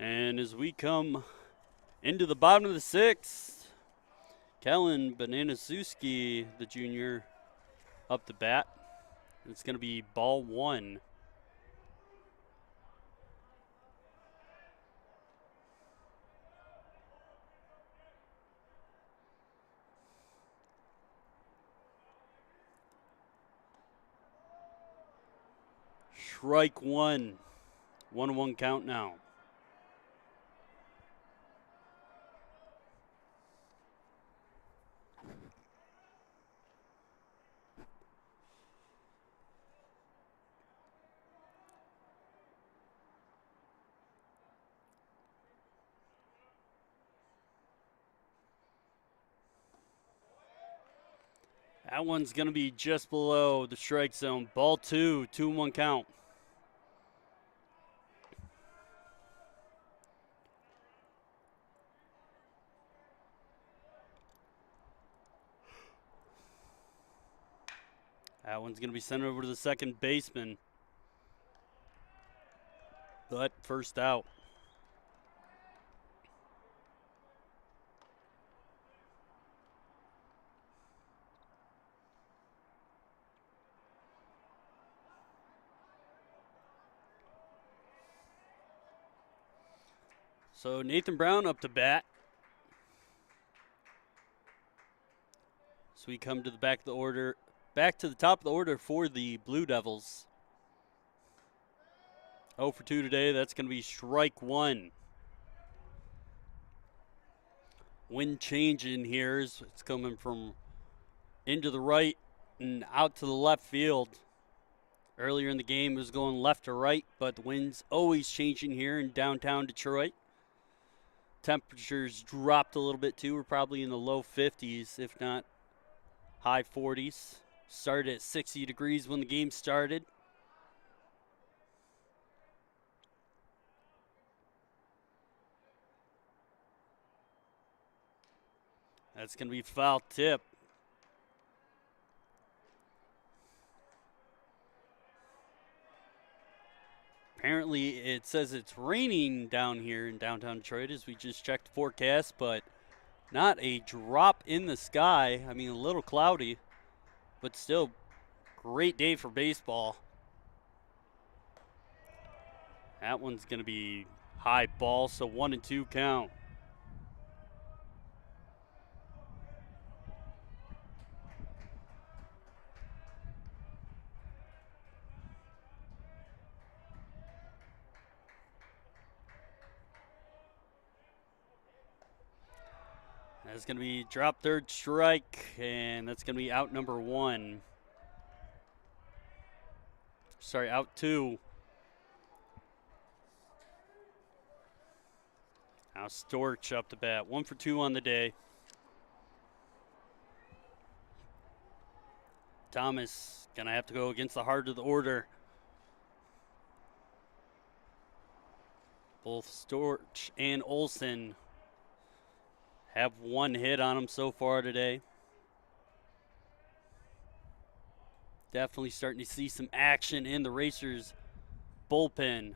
And as we come into the bottom of the 6th, Kellen Bananaszewski, the junior, up the bat. It's going to be ball 1. Strike 1. 1-1 count now. That one's going to be just below the strike zone. Ball 2, 2-1 count. That one's going to be sent over to the second baseman. But first out. So Nathan Brown up to bat. So we come to the back of the order, back to the top of the order for the Blue Devils. 0 for 2 today. That's going to be strike 1. Wind change in here. It's coming from into the right and out to the left field. Earlier in the game, it was going left to right, but the wind's always changing here in downtown Detroit. Temperatures dropped a little bit too. We're probably in the low 50s, if not high 40s. Started at 60 degrees when the game started. That's going to be foul tip. Apparently, it says it's raining down here in downtown Detroit as we just checked the forecast, but not a drop in the sky. I mean, a little cloudy, but still great day for baseball. That one's going to be high ball, so 1-2 count. That's going to be drop third strike, and that's going to be out number 1. Sorry, out 2. Now Storch up to bat. 1 for 2 on the day. Thomas going to have to go against the heart of the order. Both Storch and Olsen have 1 hit on them so far today. Definitely starting to see some action in the Racers bullpen.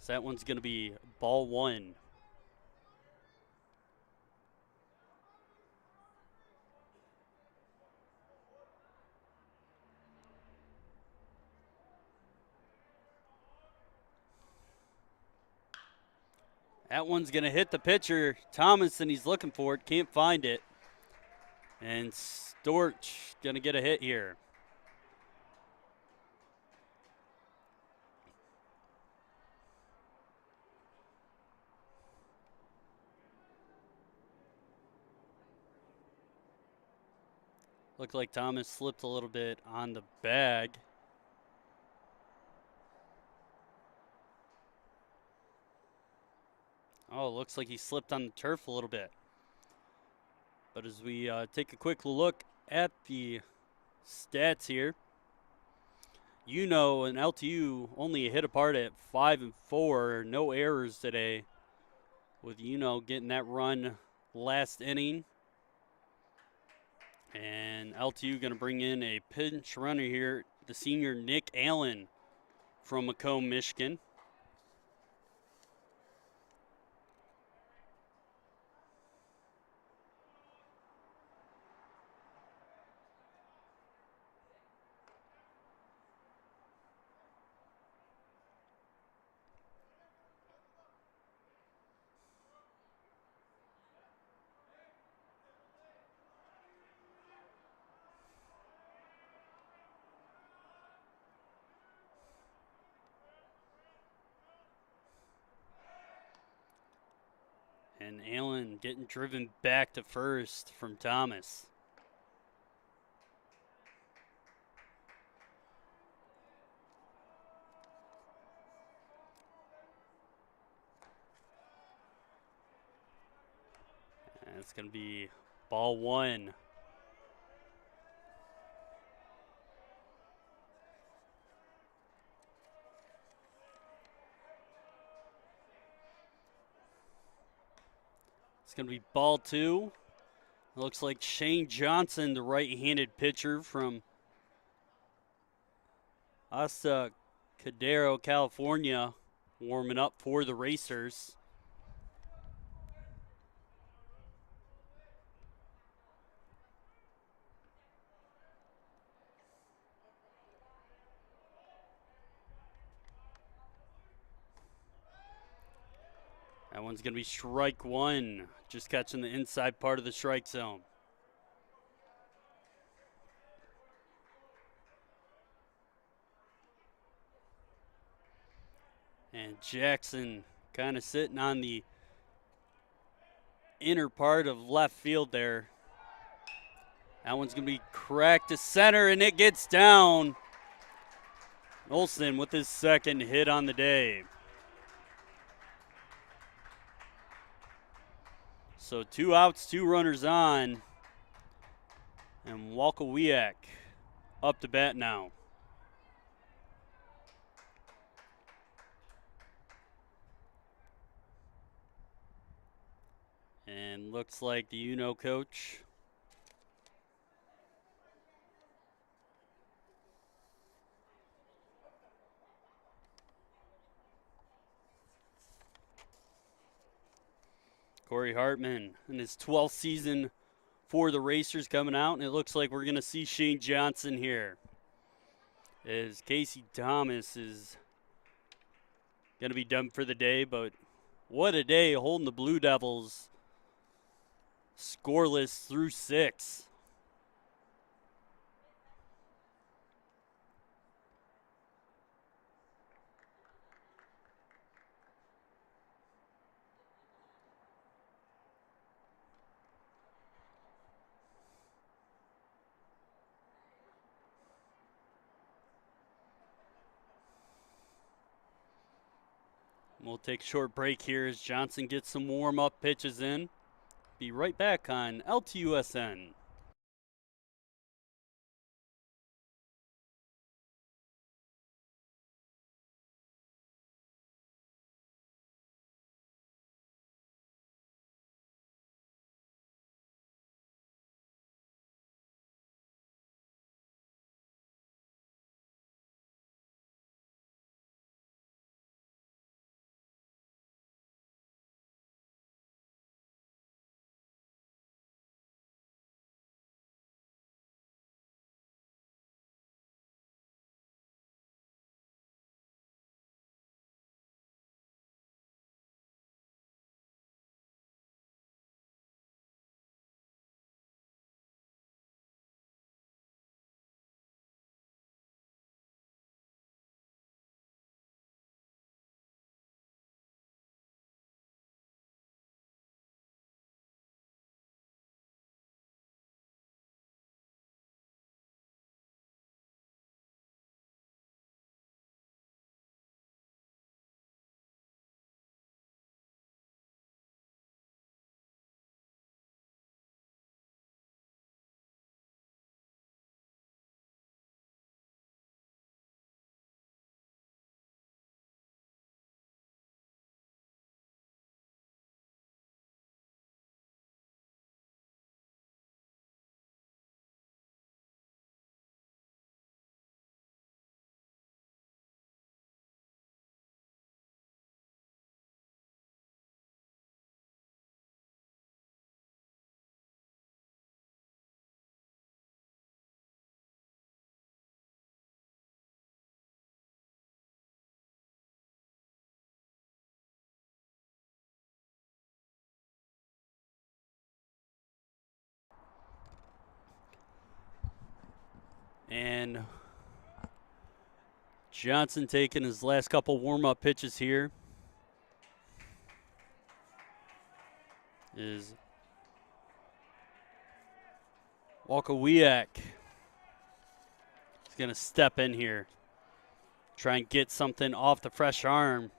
So that one's going to be ball 1. That one's going to hit the pitcher, Thomas, and he's looking for it. Can't find it. And Storch going to get a hit here. Looked like Thomas slipped a little bit on the bag. Oh, it looks like he slipped on the turf a little bit. But as we take a quick look at the stats here, UNOH and LTU only a hit apart at 5 and 4. No errors today, with UNOH getting that run last inning. And LTU going to bring in a pinch runner here, the senior Nick Allen from Macomb, Michigan. And Allen getting driven back to first from Thomas. And it's going to be ball 1. It's going to be ball 2. Looks like Shane Johnson, the right-handed pitcher from Hasta Cadero, California, warming up for the Racers. That one's going to be strike 1, just catching the inside part of the strike zone. And Jackson kind of sitting on the inner part of left field there. That one's going to be cracked to center, and it gets down. Olsen with his second hit on the day. So 2 outs, 2 runners on. And Walkowiak up to bat now. And looks like the UNOH coach. Corey Hartman in his 12th season for the Racers coming out, and it looks like we're going to see Shane Johnson here. As Casey Thomas is going to be done for the day, but what a day holding the Blue Devils scoreless through 6. We'll take a short break here as Johnson gets some warm-up pitches in. Be right back on LTUSN. And Johnson taking his last couple warm-up pitches here is Walkowiak. He's going to step in here, try and get something off the fresh arm.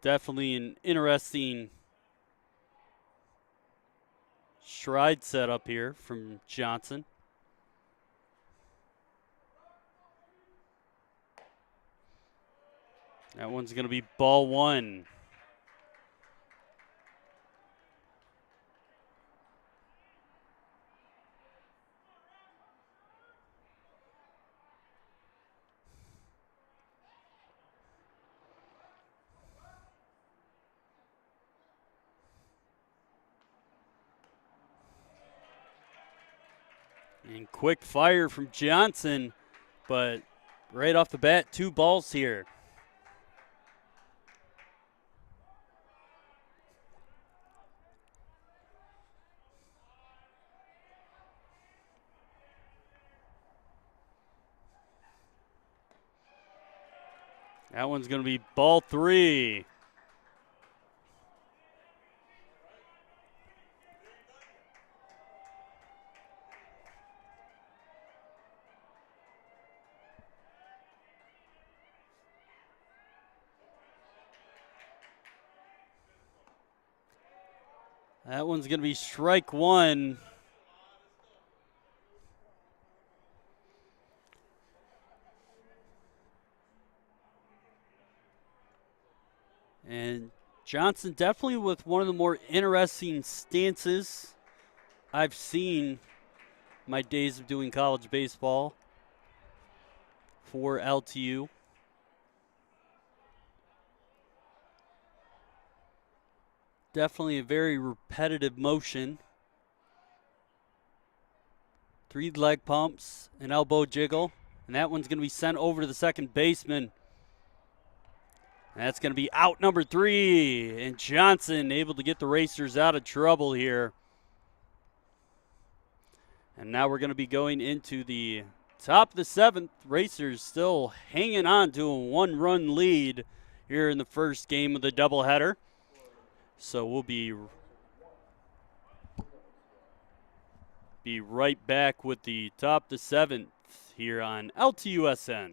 Definitely an interesting stride setup here from Johnson. That one's going to be ball 1. And quick fire from Johnson, but right off the bat, 2 balls here. That one's going to be ball 3. That one's going to be strike 1. And Johnson definitely with one of the more interesting stances I've seen my days of doing college baseball for LTU. Definitely a very repetitive motion. 3 leg pumps, an elbow jiggle, and that one's going to be sent over to the second baseman. That's going to be out number 3, and Johnson able to get the Racers out of trouble here. And now we're going to be going into the top of the 7th. Racers still hanging on to a 1-run lead here in the first game of the doubleheader. So we'll be right back with the top of the 7th here on LTUSN.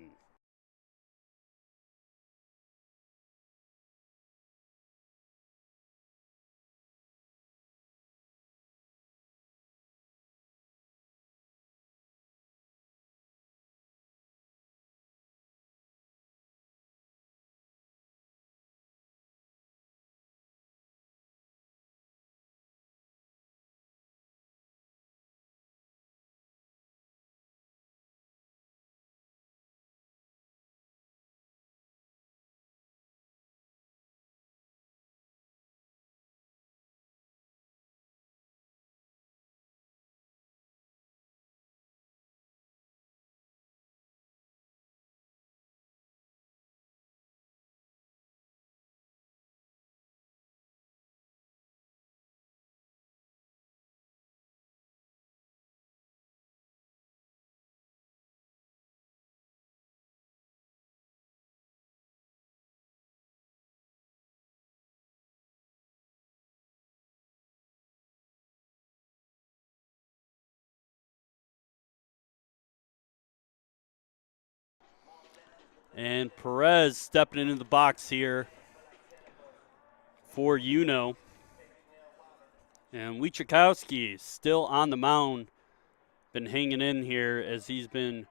And Perez stepping into the box here for UNO. And Wichikowski still on the mound. Been hanging in here as he's been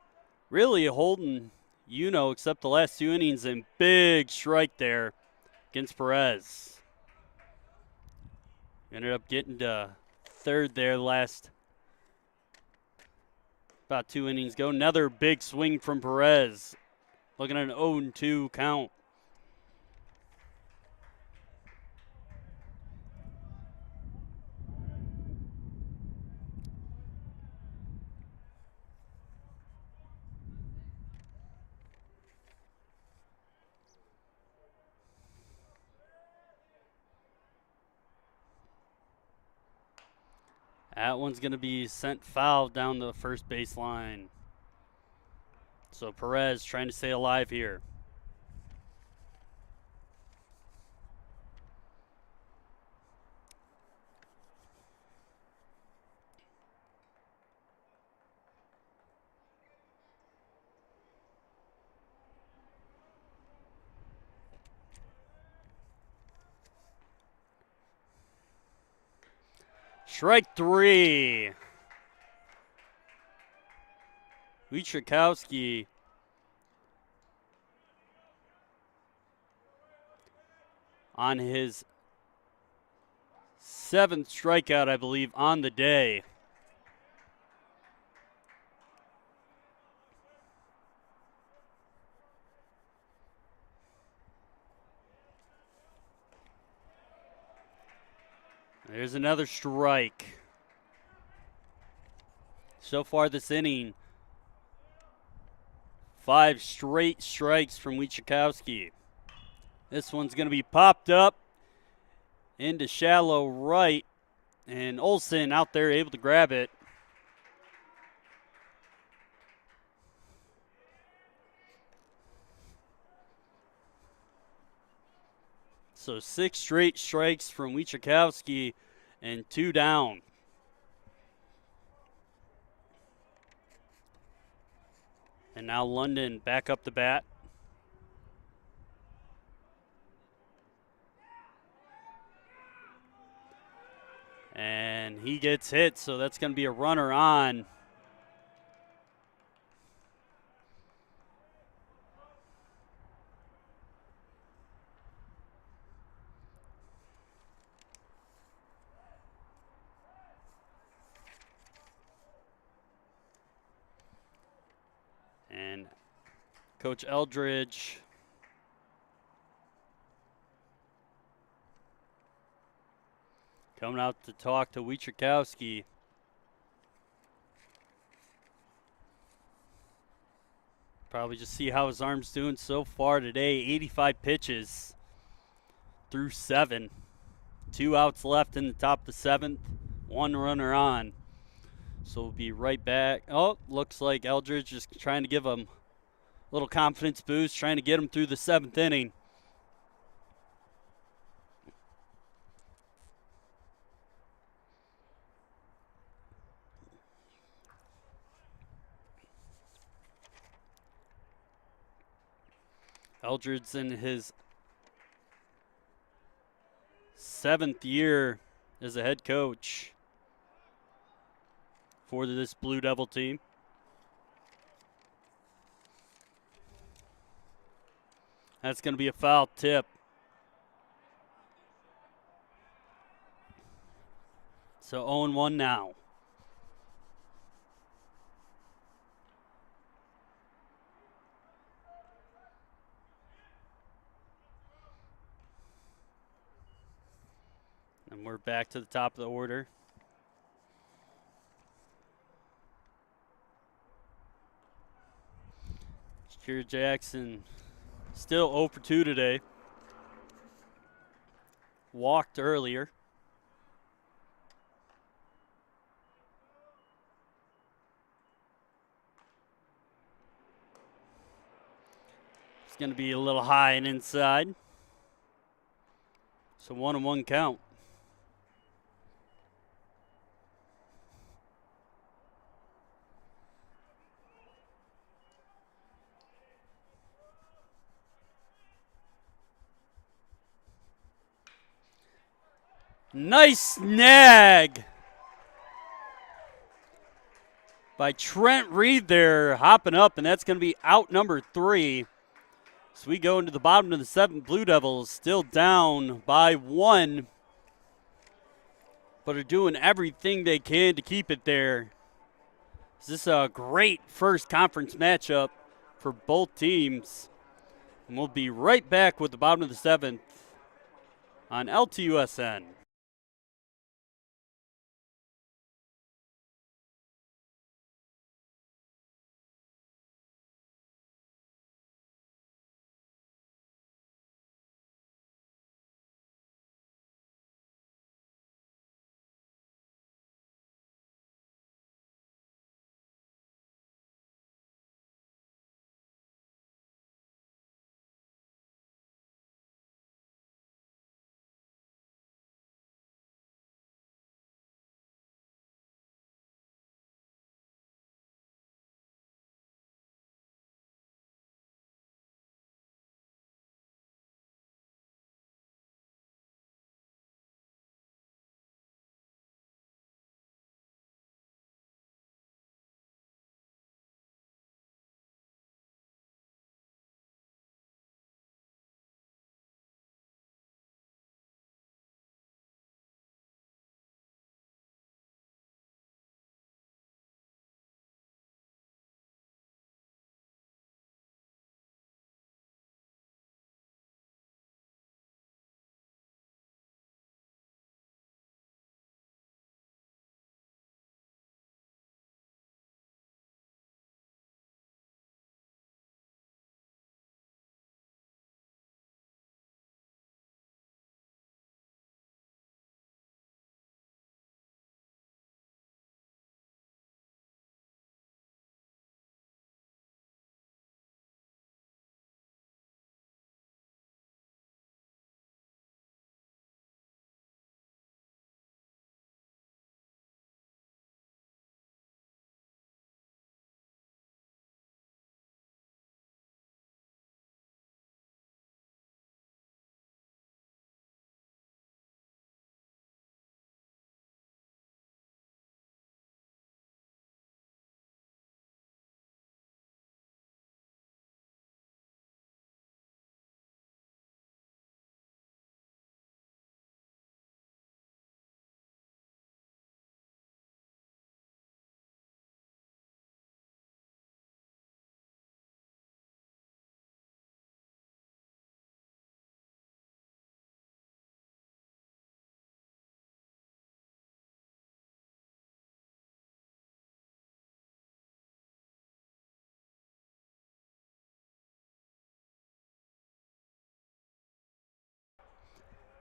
really holding UNO except the last 2 innings, and big strike there against Perez. Ended up getting to third there last about 2 innings ago. Another big swing from Perez. Looking at an 0-2 count. That one's going to be sent foul down the first baseline. So Perez trying to stay alive here. Strike 3. Wichikowski on his 7th strikeout, I believe, on the day. There's another strike. so far this inning. 5 straight strikes from Wichikowski. This one's going to be popped up into shallow right, and Olsen out there able to grab it. So 6 straight strikes from Wichikowski and 2 down. And now London back up the bat. And he gets hit, so that's going to be a runner on. And Coach Eldridge coming out to talk to Wichikowski. Probably just see how his arm's doing so far today. 85 pitches through 7. 2 outs left in the top of the 7th. 1 runner on. So we'll be right back. Oh, looks like Eldridge is trying to give him a little confidence boost, trying to get him through the 7th inning. Eldridge's in his 7th year as a head coach for this Blue Devil team. That's going to be a foul tip. So 0-1 now. And we're back to the top of the order. Shakir Jackson still 0 for 2 today. Walked earlier. It's going to be a little high and inside. So 1-1 count. Nice snag by Trent Reed there, hopping up, and that's going to be out number 3. So we go into the bottom of the 7th. Blue Devils still down by 1, but are doing everything they can to keep it there. This is a great first conference matchup for both teams. And we'll be right back with the bottom of the 7th on LTUSN.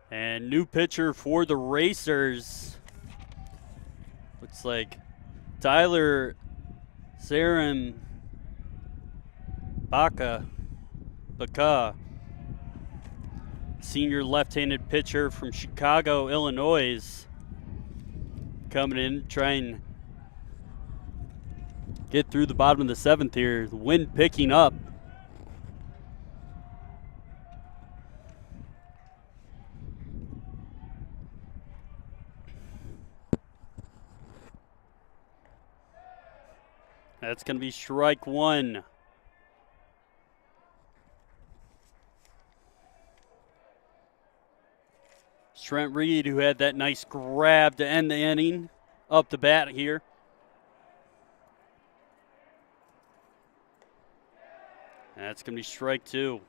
And new pitcher for the Racers. Looks like Tyler Sarin Baca, senior left-handed pitcher from Chicago, Illinois, coming in trying get through the bottom of the seventh here. The wind picking up. That's going to be strike one. Trent Reed, who had that nice grab to end the inning, up the bat here. That's going to be strike two.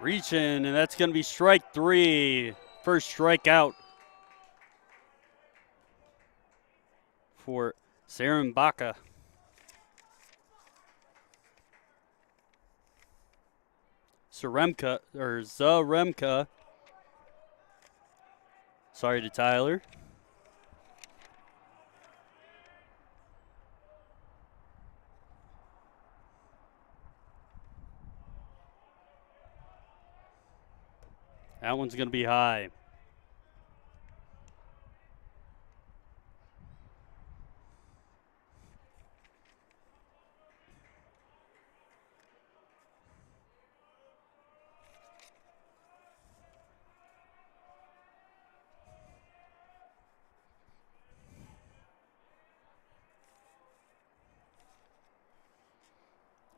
Reaching, and that's going to be strike three. First strikeout for Sarin Baca. Zaremka. Sorry to Tyler. That one's going to be high.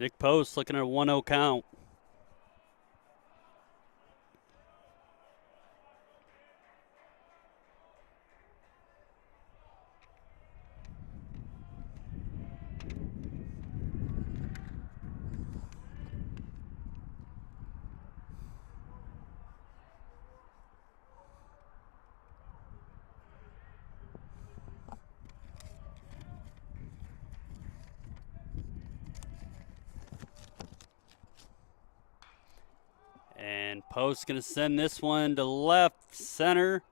Nick Post looking at a 1-0 count. And Post going to send this one to left center.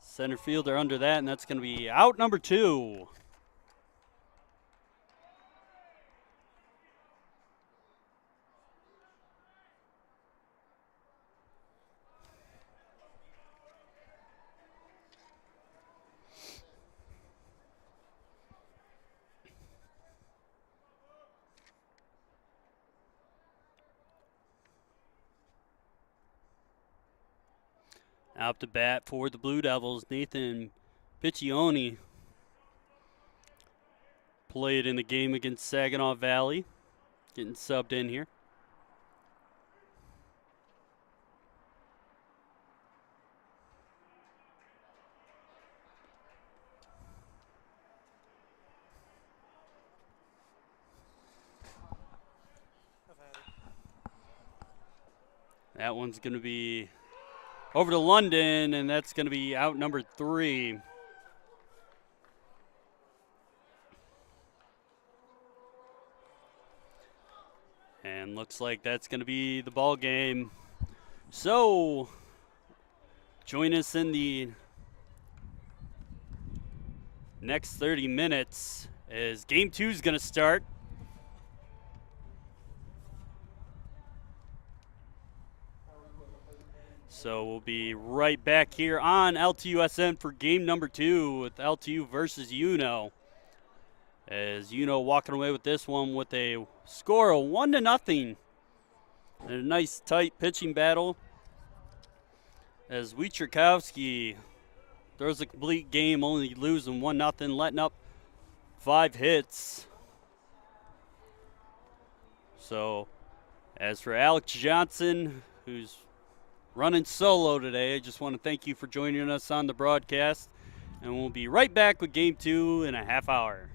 Center fielder under that, and that's going to be out number two. Out to bat for the Blue Devils, Nathan Piccioni. Played in the game against Saginaw Valley. Getting subbed in here. That one's going to be over to London, and that's going to be out number three. And looks like that's going to be the ball game. So, join us in the next 30 minutes as game two is going to start. So we'll be right back here on LTUSN for game number two with LTU versus UNO. As UNO walking away with this one with a score of 1-0. And a nice tight pitching battle as Wietrzykowski throws a complete game, only losing 1-0, letting up 5 hits. So as for Alex Johnson, who's running solo today, I just want to thank you for joining us on the broadcast. And we'll be right back with game two in a half hour.